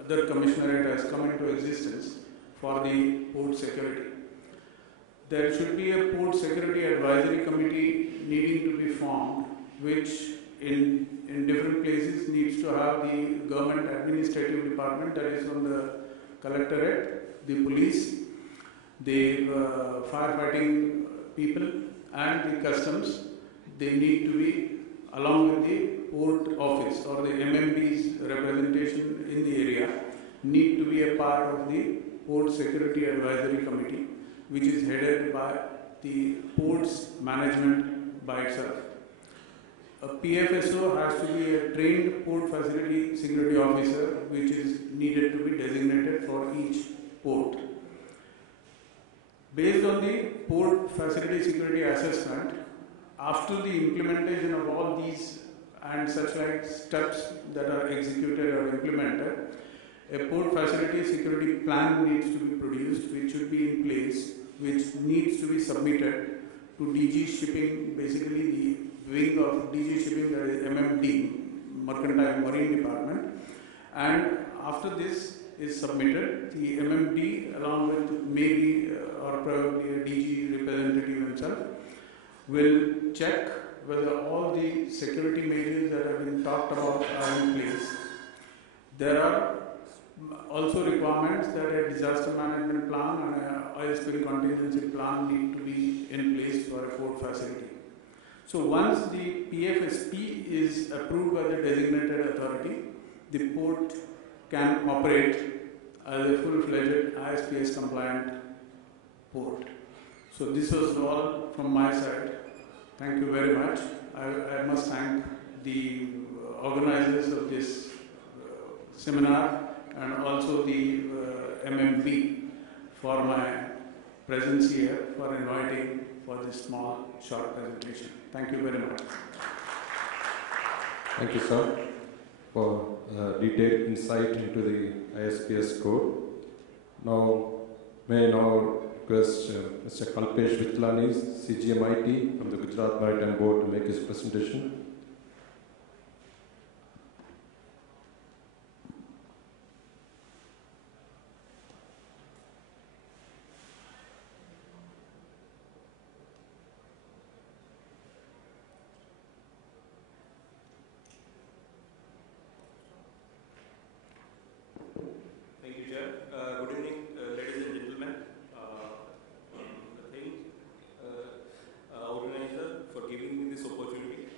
other commissionerate has come into existence for the port security. There should be a port security advisory committee needing to be formed, which in different places needs to have the government administrative department, that is from the collectorate, the police, the firefighting people and the customs. They need to be along with the port office or the MMD's representation in the area, need to be a part of the Port Security Advisory Committee, which is headed by the ports management by itself. A PFSO has to be a trained port facility security officer, which is needed to be designated for each port. Based on the port facility security assessment, after the implementation of all these and such like steps that are executed or implemented, a port facility security plan needs to be produced, which should be in place, which needs to be submitted to DG Shipping, basically the wing of DG Shipping, that is MMD, Mercantile Marine Department. And after this is submitted, the MMD along with maybe or probably a DG representative himself will check whether all the security measures that have been talked about are in place. There are also requirements that a disaster management plan and an oil spill contingency plan need to be in place for a port facility. So once the PFSP is approved by the designated authority, the port can operate as a full-fledged ISPS compliant port. So this was all from my side. Thank you very much. I must thank the organizers of this seminar and also the MMB for my presence here, for inviting for this small, short presentation. Thank you very much. Thank you, sir, for detailed insight into the ISPS code. Now, may I now request Mr. Kalpesh Vitlani, CGMIT from the Gujarat Maritime Board, to make his presentation. Thank you, Chair. Good evening, ladies and gentlemen. Organizer for giving me this opportunity.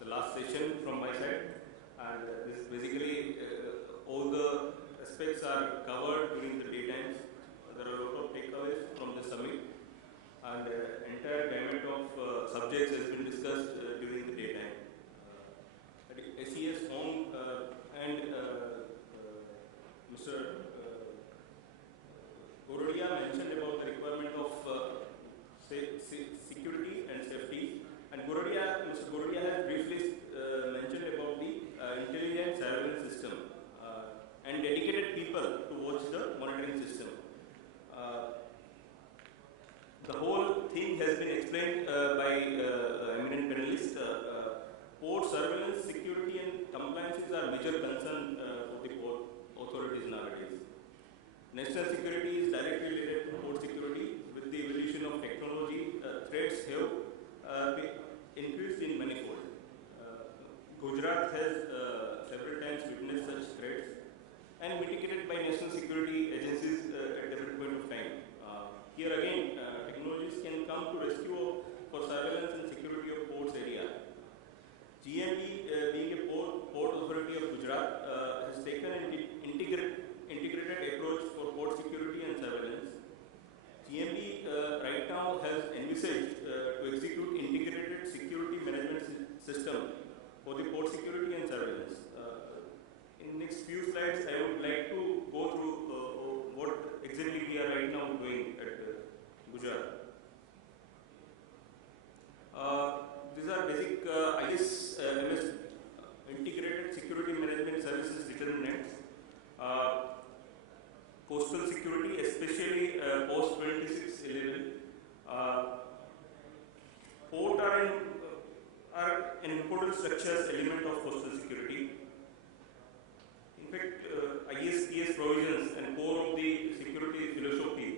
The last session from my side, and this basically all the aspects are covered during the daytimes. There are a lot of takeaways from the summit, and entire gamut of subjects has been discussed during the daytime. SES Home and Mr. Gorodia mentioned about the requirement of security and safety, and Mr. Gorodia has briefly mentioned about the intelligent surveillance system and dedicated people to watch the monitoring system. The whole thing has been explained by eminent panelists, major concern for the port authorities nowadays. National security is directly related to port security. With the evolution of technology, threats have been increased in manifold. Gujarat has several times witnessed such threats and mitigated by national security agencies at different point of time. Here again, technologies can come to rescue for surveillance and security of ports area. GMB, being a port authority of Gujarat, has taken an integrated approach for port security and surveillance. GMB right now has envisaged to execute integrated security management system for the port security and surveillance. In the next few slides, I would like to go through what exactly we are right now doing at Gujarat. These are basic ISMS integrated security management services determinants. Coastal security, especially post 2611. Port are an important structures element of coastal security. In fact, ISPS provisions and core of the security philosophy,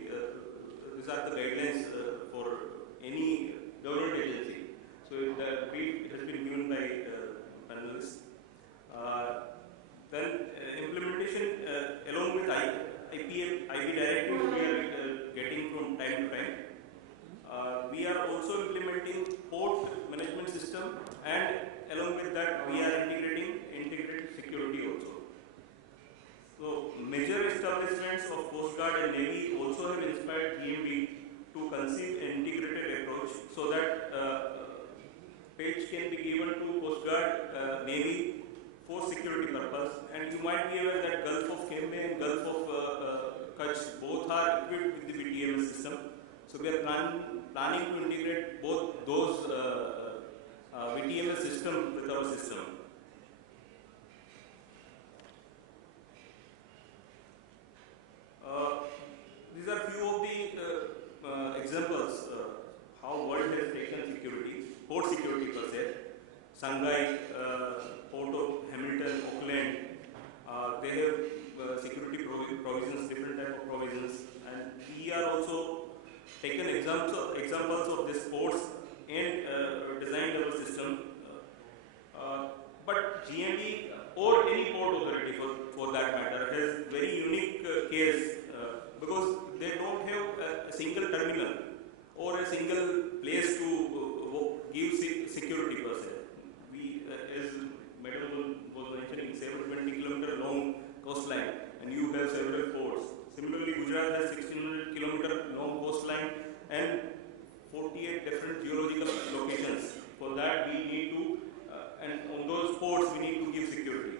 these are the guidelines for any government agency. So the brief has been given by panelists. Then implementation along with IB directive we are getting from time to time. We are also implementing port management system, and along with that we are integrated security also. So major establishments of Coast Guard and Navy also have inspired GMB to conceive an integrated approach so that page can be given to Coast Guard, Navy for security purpose. And you might be aware that Gulf of Cambay and Gulf of Kutch both are equipped with the VTMS system. So we are planning to integrate both those VTMS system with our system. These are few of the examples how world has taken security, port security per se. Shanghai, Port of Hamilton, Auckland, they have security provisions, different type of provisions, and we are also taken examples of these ports and designed our system. But GMB or any port authority for that matter has very unique case because they don't have a single terminal or a single place to give security per se. We, as Madam was mentioning, 720-kilometer long coastline, and you have several ports. Similarly, Gujarat has 1600-kilometer long coastline and 48 different geological locations. For that, we need to, and on those ports, we need to give security.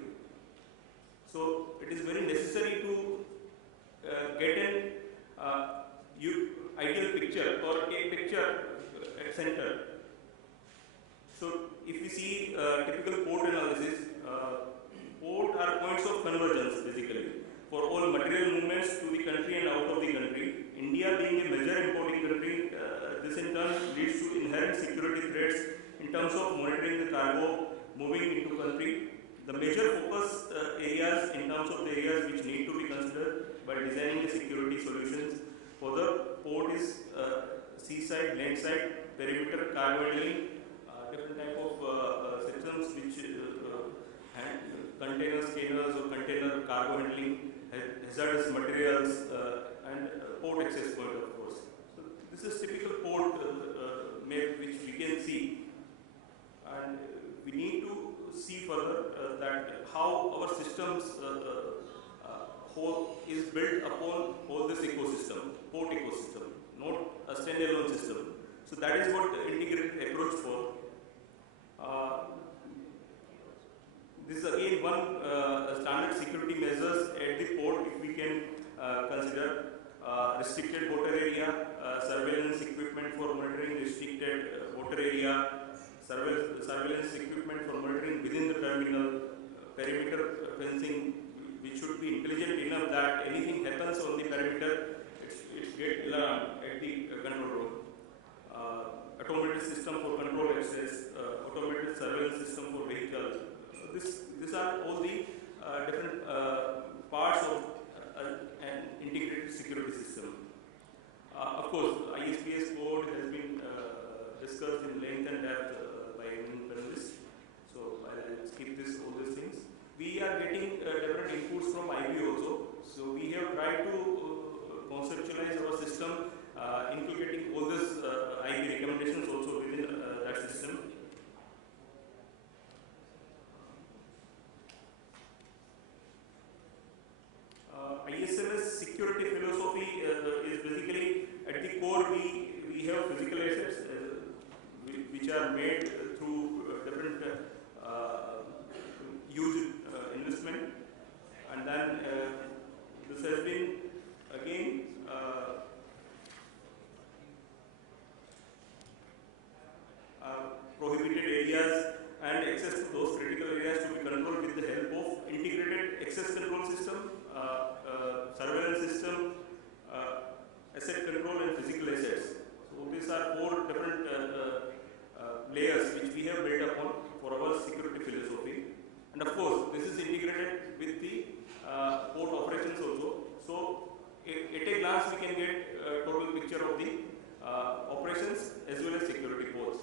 So, it is very necessary to get an ideal picture or a picture at center. So, if we see typical port analysis, port are points of convergence basically for all material movements to the country and out of the country. India being a major importing country, this in turn leads to inherent security threats in terms of monitoring the cargo moving into country. The major focus areas in terms of the areas which need to be considered by designing the security solutions for the port is seaside, landside, perimeter, cargo handling, different type of systems which container scanners or container cargo handling, hazardous materials, and port access point, of course. So this is typical port map which we can see, and we need to see further that how our systems whole is built upon all this ecosystem, port ecosystem, not a standalone system. So that is what the integrated approach for. This is again one standard security measures at the port if we can consider. Restricted water area, surveillance equipment for monitoring restricted water area, surveillance equipment for monitoring within the terminal, perimeter fencing, which should be intelligent enough that anything happens on the perimeter, it gets alarmed at the control room. Automated system for control access, automated surveillance system for vehicle. These are all the different parts of an integrated security system. Of course, ISPS code has been discussed in length and depth by many panelists. So I'll skip all these things. We are getting different inputs from IB also. So we have tried to conceptualize our system, inculcating all these IB recommendations also within that system. ISMS security philosophy is basically at the core we have physical assets which are made through different huge investment, and then this has been again prohibited areas and access to those critical areas to be controlled with the help of integrated access control system, surveillance system, asset control and physical assets. So these are four different layers which we have built upon for our security philosophy. And of course, this is integrated with the port operations also. So at a glance, we can get a total picture of the operations as well as security ports.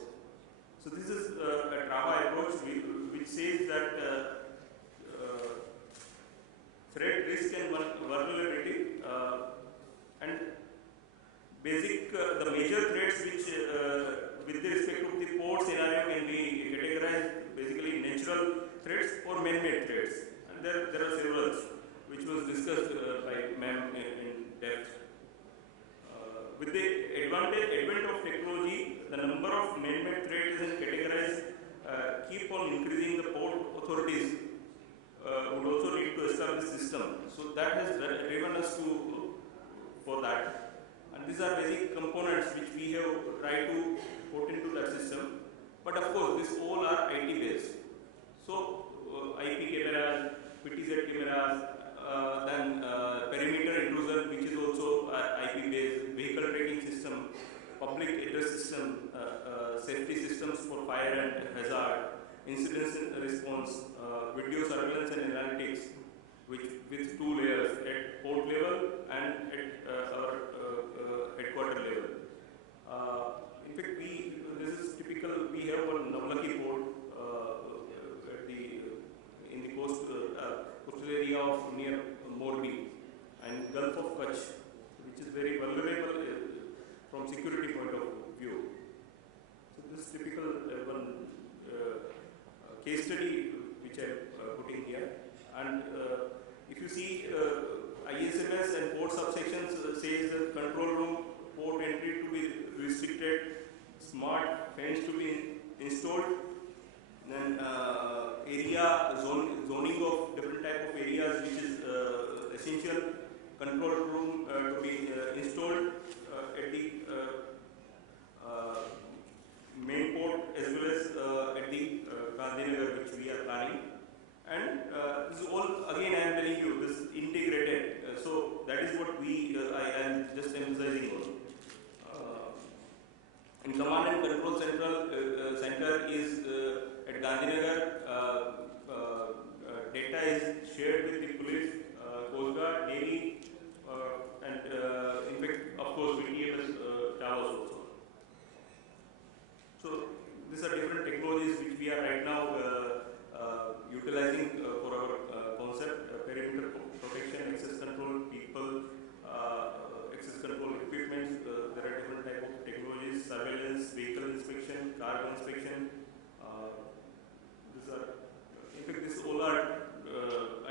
So this is a TRAVA approach which says that threat, risk and vulnerability and basic, the major threats which with respect to the port scenario can be categorized basically natural threats or man-made threats. And there are several which was discussed by ma'am in depth. With the advent of technology, the number of man-made threats is categorized keep on increasing. The port authorities would also need to establish system. So that has driven us for that. And these are basic components which we have tried to put into that system. But of course, these all are IT based. So IP cameras, PTZ cameras, then perimeter intrusion, which is also IP based, vehicle tracking system, public address system, safety systems for fire and hazard, incident response, video surveillance and analytics, with two layers at port level and at our headquarter level. In fact, this is typical. We have one Navlaki port in the coastal area of near Morbi and Gulf of Kutch, which is very vulnerable from security point of view. So this is typical one case study which I am putting here. And if you see ISMS and port subsections says that control room port entry to be restricted, smart fence to be installed, then area zoning of different type of areas which is essential, control room to be installed at the main port as well as at the Gandhinagar which we are planning. And this is all, again I am telling you, this is integrated. So that is what I am just emphasizing on. In command and control center is at Gandhinagar. Data is shared with the police, Coast Guard, Navy, and in fact, of course, VTMS towers also. So these are different technologies which we are right now utilizing for our concept: perimeter protection, access control, people, access control equipment. There are different type of technologies: surveillance, vehicle inspection, cargo inspection. These are, in fact, these all are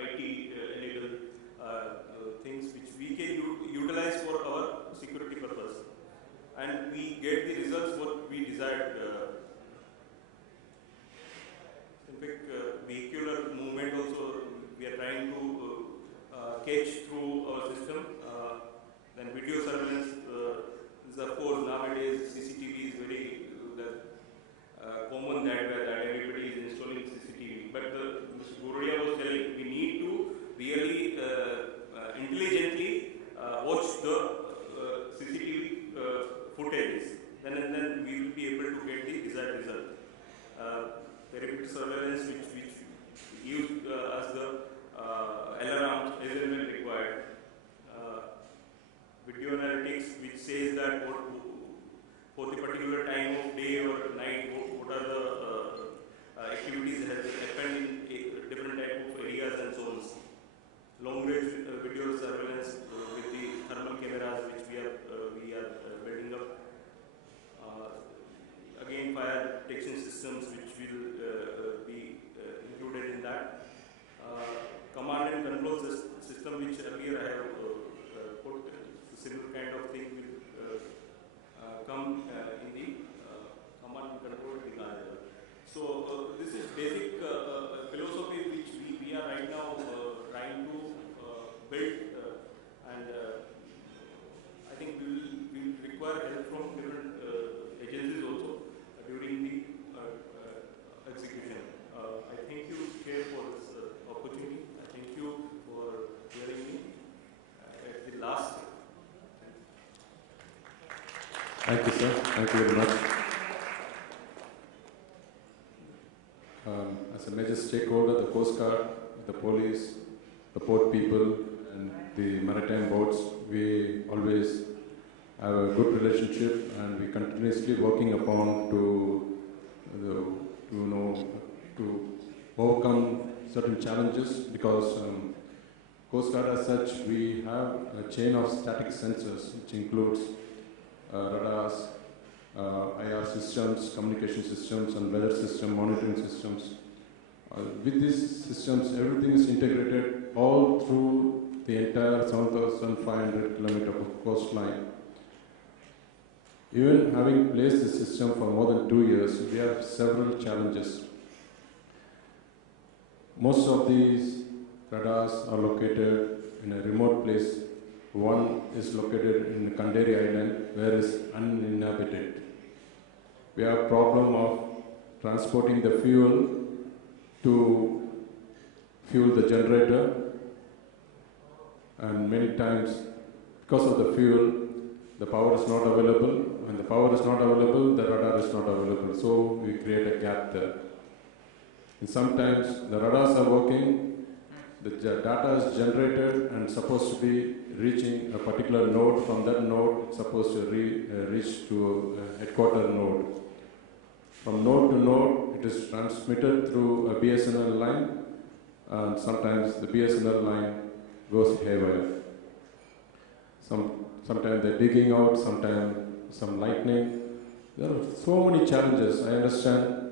IT enabled things which we can utilize for our security purpose, and we get the results what we desired. In fact, vehicular movement also we are trying to catch through our system. Then video surveillance is, of course, nowadays CCTV is very common that everybody is installing CCTV. But Mr. Gurudia was telling we need to really intelligently watch the CCTV footage. Then we will be able to get the desired result. Perimeter surveillance, which gives us the now trying to build, and I think we will require help from different agencies also during the execution. I thank you, Chair, for this opportunity. I thank you for hearing me at the last. Thank you, sir. Thank you very much. As a major stakeholder, the Coast Guard, the police, the port people, and the maritime boats, we always have a good relationship, and we continuously working upon to overcome certain challenges, because Coast Guard as such, we have a chain of static sensors, which includes radars, IR systems, communication systems, and weather system monitoring systems. With these systems, everything is integrated all through the entire 7,500 kilometer of coastline. Even having placed this system for more than 2 years, we have several challenges. Most of these radars are located in a remote place. One is located in Kanderi Island, where it is uninhabited. We have a problem of transporting the fuel to fuel the generator, and many times, because of the fuel, the power is not available. When the power is not available, the radar is not available. So we create a gap there. And sometimes the radars are working, the data is generated and supposed to be reaching a particular node. From that node, it's supposed to reach to a headquarter node. From node to node, it is transmitted through a BSNL line, and sometimes the BSNL line goes haywire. Sometimes they're digging out, sometimes some lightning. There are so many challenges. I understand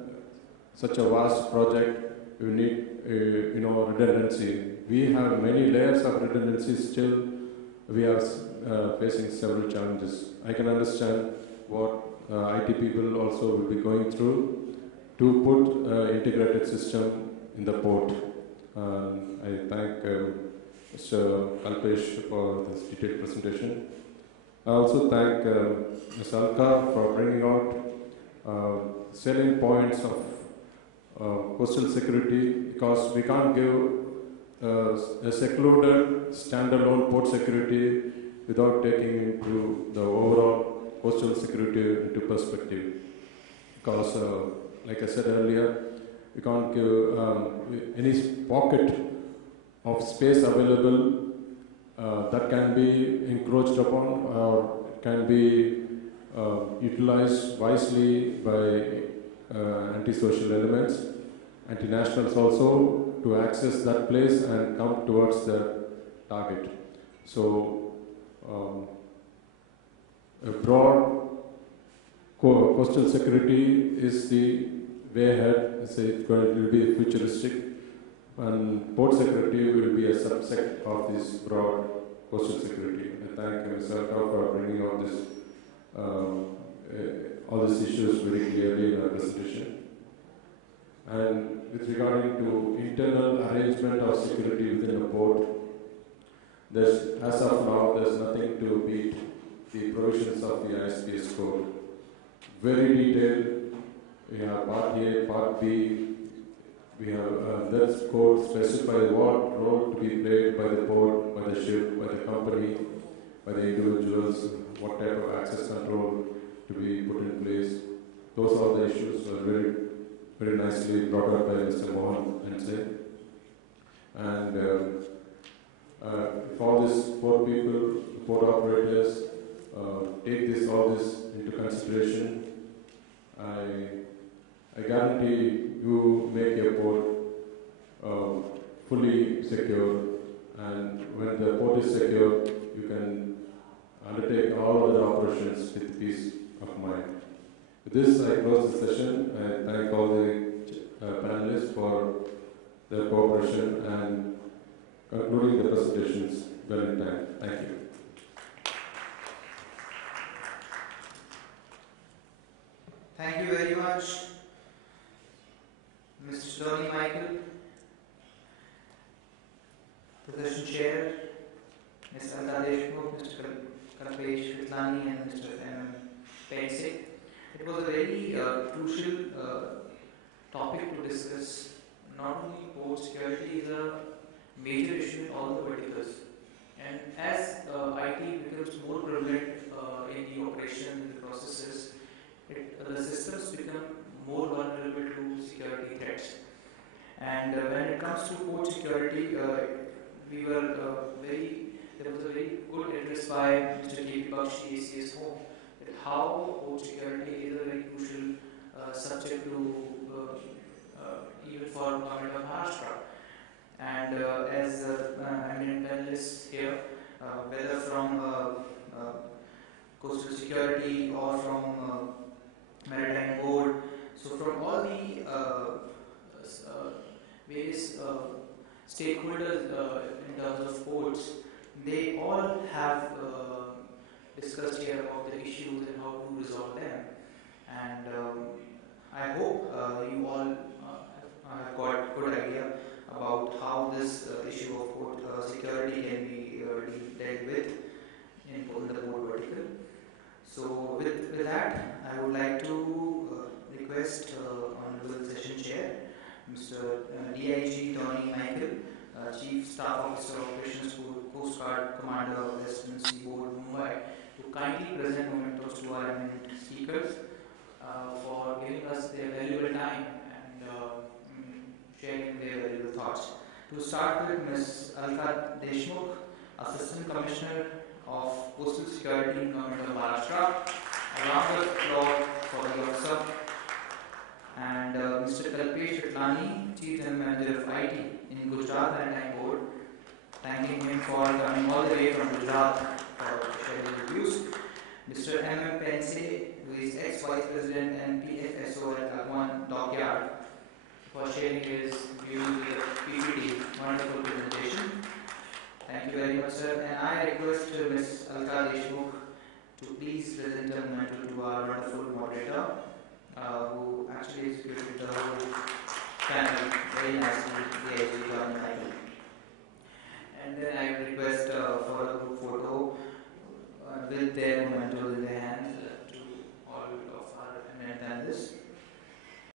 such a vast project, you need redundancy. We have many layers of redundancy still. We are facing several challenges. I can understand what IT people also will be going through to put integrated system in the port. I thank Mr. Kalpesh for this detailed presentation. I also thank Ms. Alka for bringing out selling points of coastal security, because we can't give a secluded, standalone port security without taking into the overall coastal security into perspective. Because, like I said earlier, we can't give any pocket of space available that can be encroached upon or can be utilized wisely by antisocial elements, anti-nationals also, to access that place and come towards the target. So, a broad coastal security is the way ahead. It's going to be futuristic, and port security will be a subset of this broad coastal security. I thank Ms. Alka for bringing out this all these issues very clearly in our presentation. And with regarding to internal arrangement of security within a port, as of now, there's nothing to beat the provisions of the ISPS code. Very detailed. We have part A, part B. We have that code specifies what role to be played by the port, by the ship, by the company, by the individuals, what type of access control to be put in place. Those are the issues that are very, very nicely brought up by Mr. Mohan and say. And if all these port people, port operators, take all this into consideration, I guarantee you make your port fully secure, and when the port is secure, you can undertake all other operations with peace of mind. With this, I close the session. I thank all the panelists for their cooperation and concluding the presentations well in time. Thank you. Thank you very much, Mr. Tony Michael. The session chair, Ms. Alka Deshmukh, Mr. Kalpesh Vitlani, and Mr. M. Pense. It was a very crucial topic to discuss. Not only port security is a major issue in all the verticals, and as IT becomes more prevalent in the operation and the processes, the systems become more vulnerable to security threats. And when it comes to port security, we were there was a very good address by Mr. K.P. Bakshi, ACS Home, that how port security is a very crucial subject to even for government of Maharashtra. And as eminent panelists here, whether from coastal security or from maritime board, so from all the various stakeholders in terms of ports, they all have discussed here about the issues and how to resolve them. And I hope you all have got good idea about how this issue of port security can be dealt with in the port vertical. So with that, I would like to request Honorable Session Chair, Mr. DIG Tony Michael, Chief Staff Officer Operations Coast Guard Commander of Western Seaboard, Mumbai, to kindly present mementos to our eminent speakers for giving us their valuable time and sharing their valuable thoughts. To start with, Ms. Alka Deshmukh, Assistant Commissioner of Coastal Security in Government of Maharashtra. A round of applause for the officer. And Mr. Kalpesh Vitlani, Chief General Manager of IT in Gujarat Maritime Board, thanking him for coming all the way from Gujarat for sharing his views. Mr. M. Pense, who is ex-Vice President and PFSO at Lagwan Dockyard, for sharing his views with the PPT. Wonderful presentation. Thank you very much, sir. And I request Ms. Alka Deshmukh to please present a memento to our wonderful moderator, who actually executed the whole panel very nicely, the AG John Michael. And then I request for a group photo with their mementos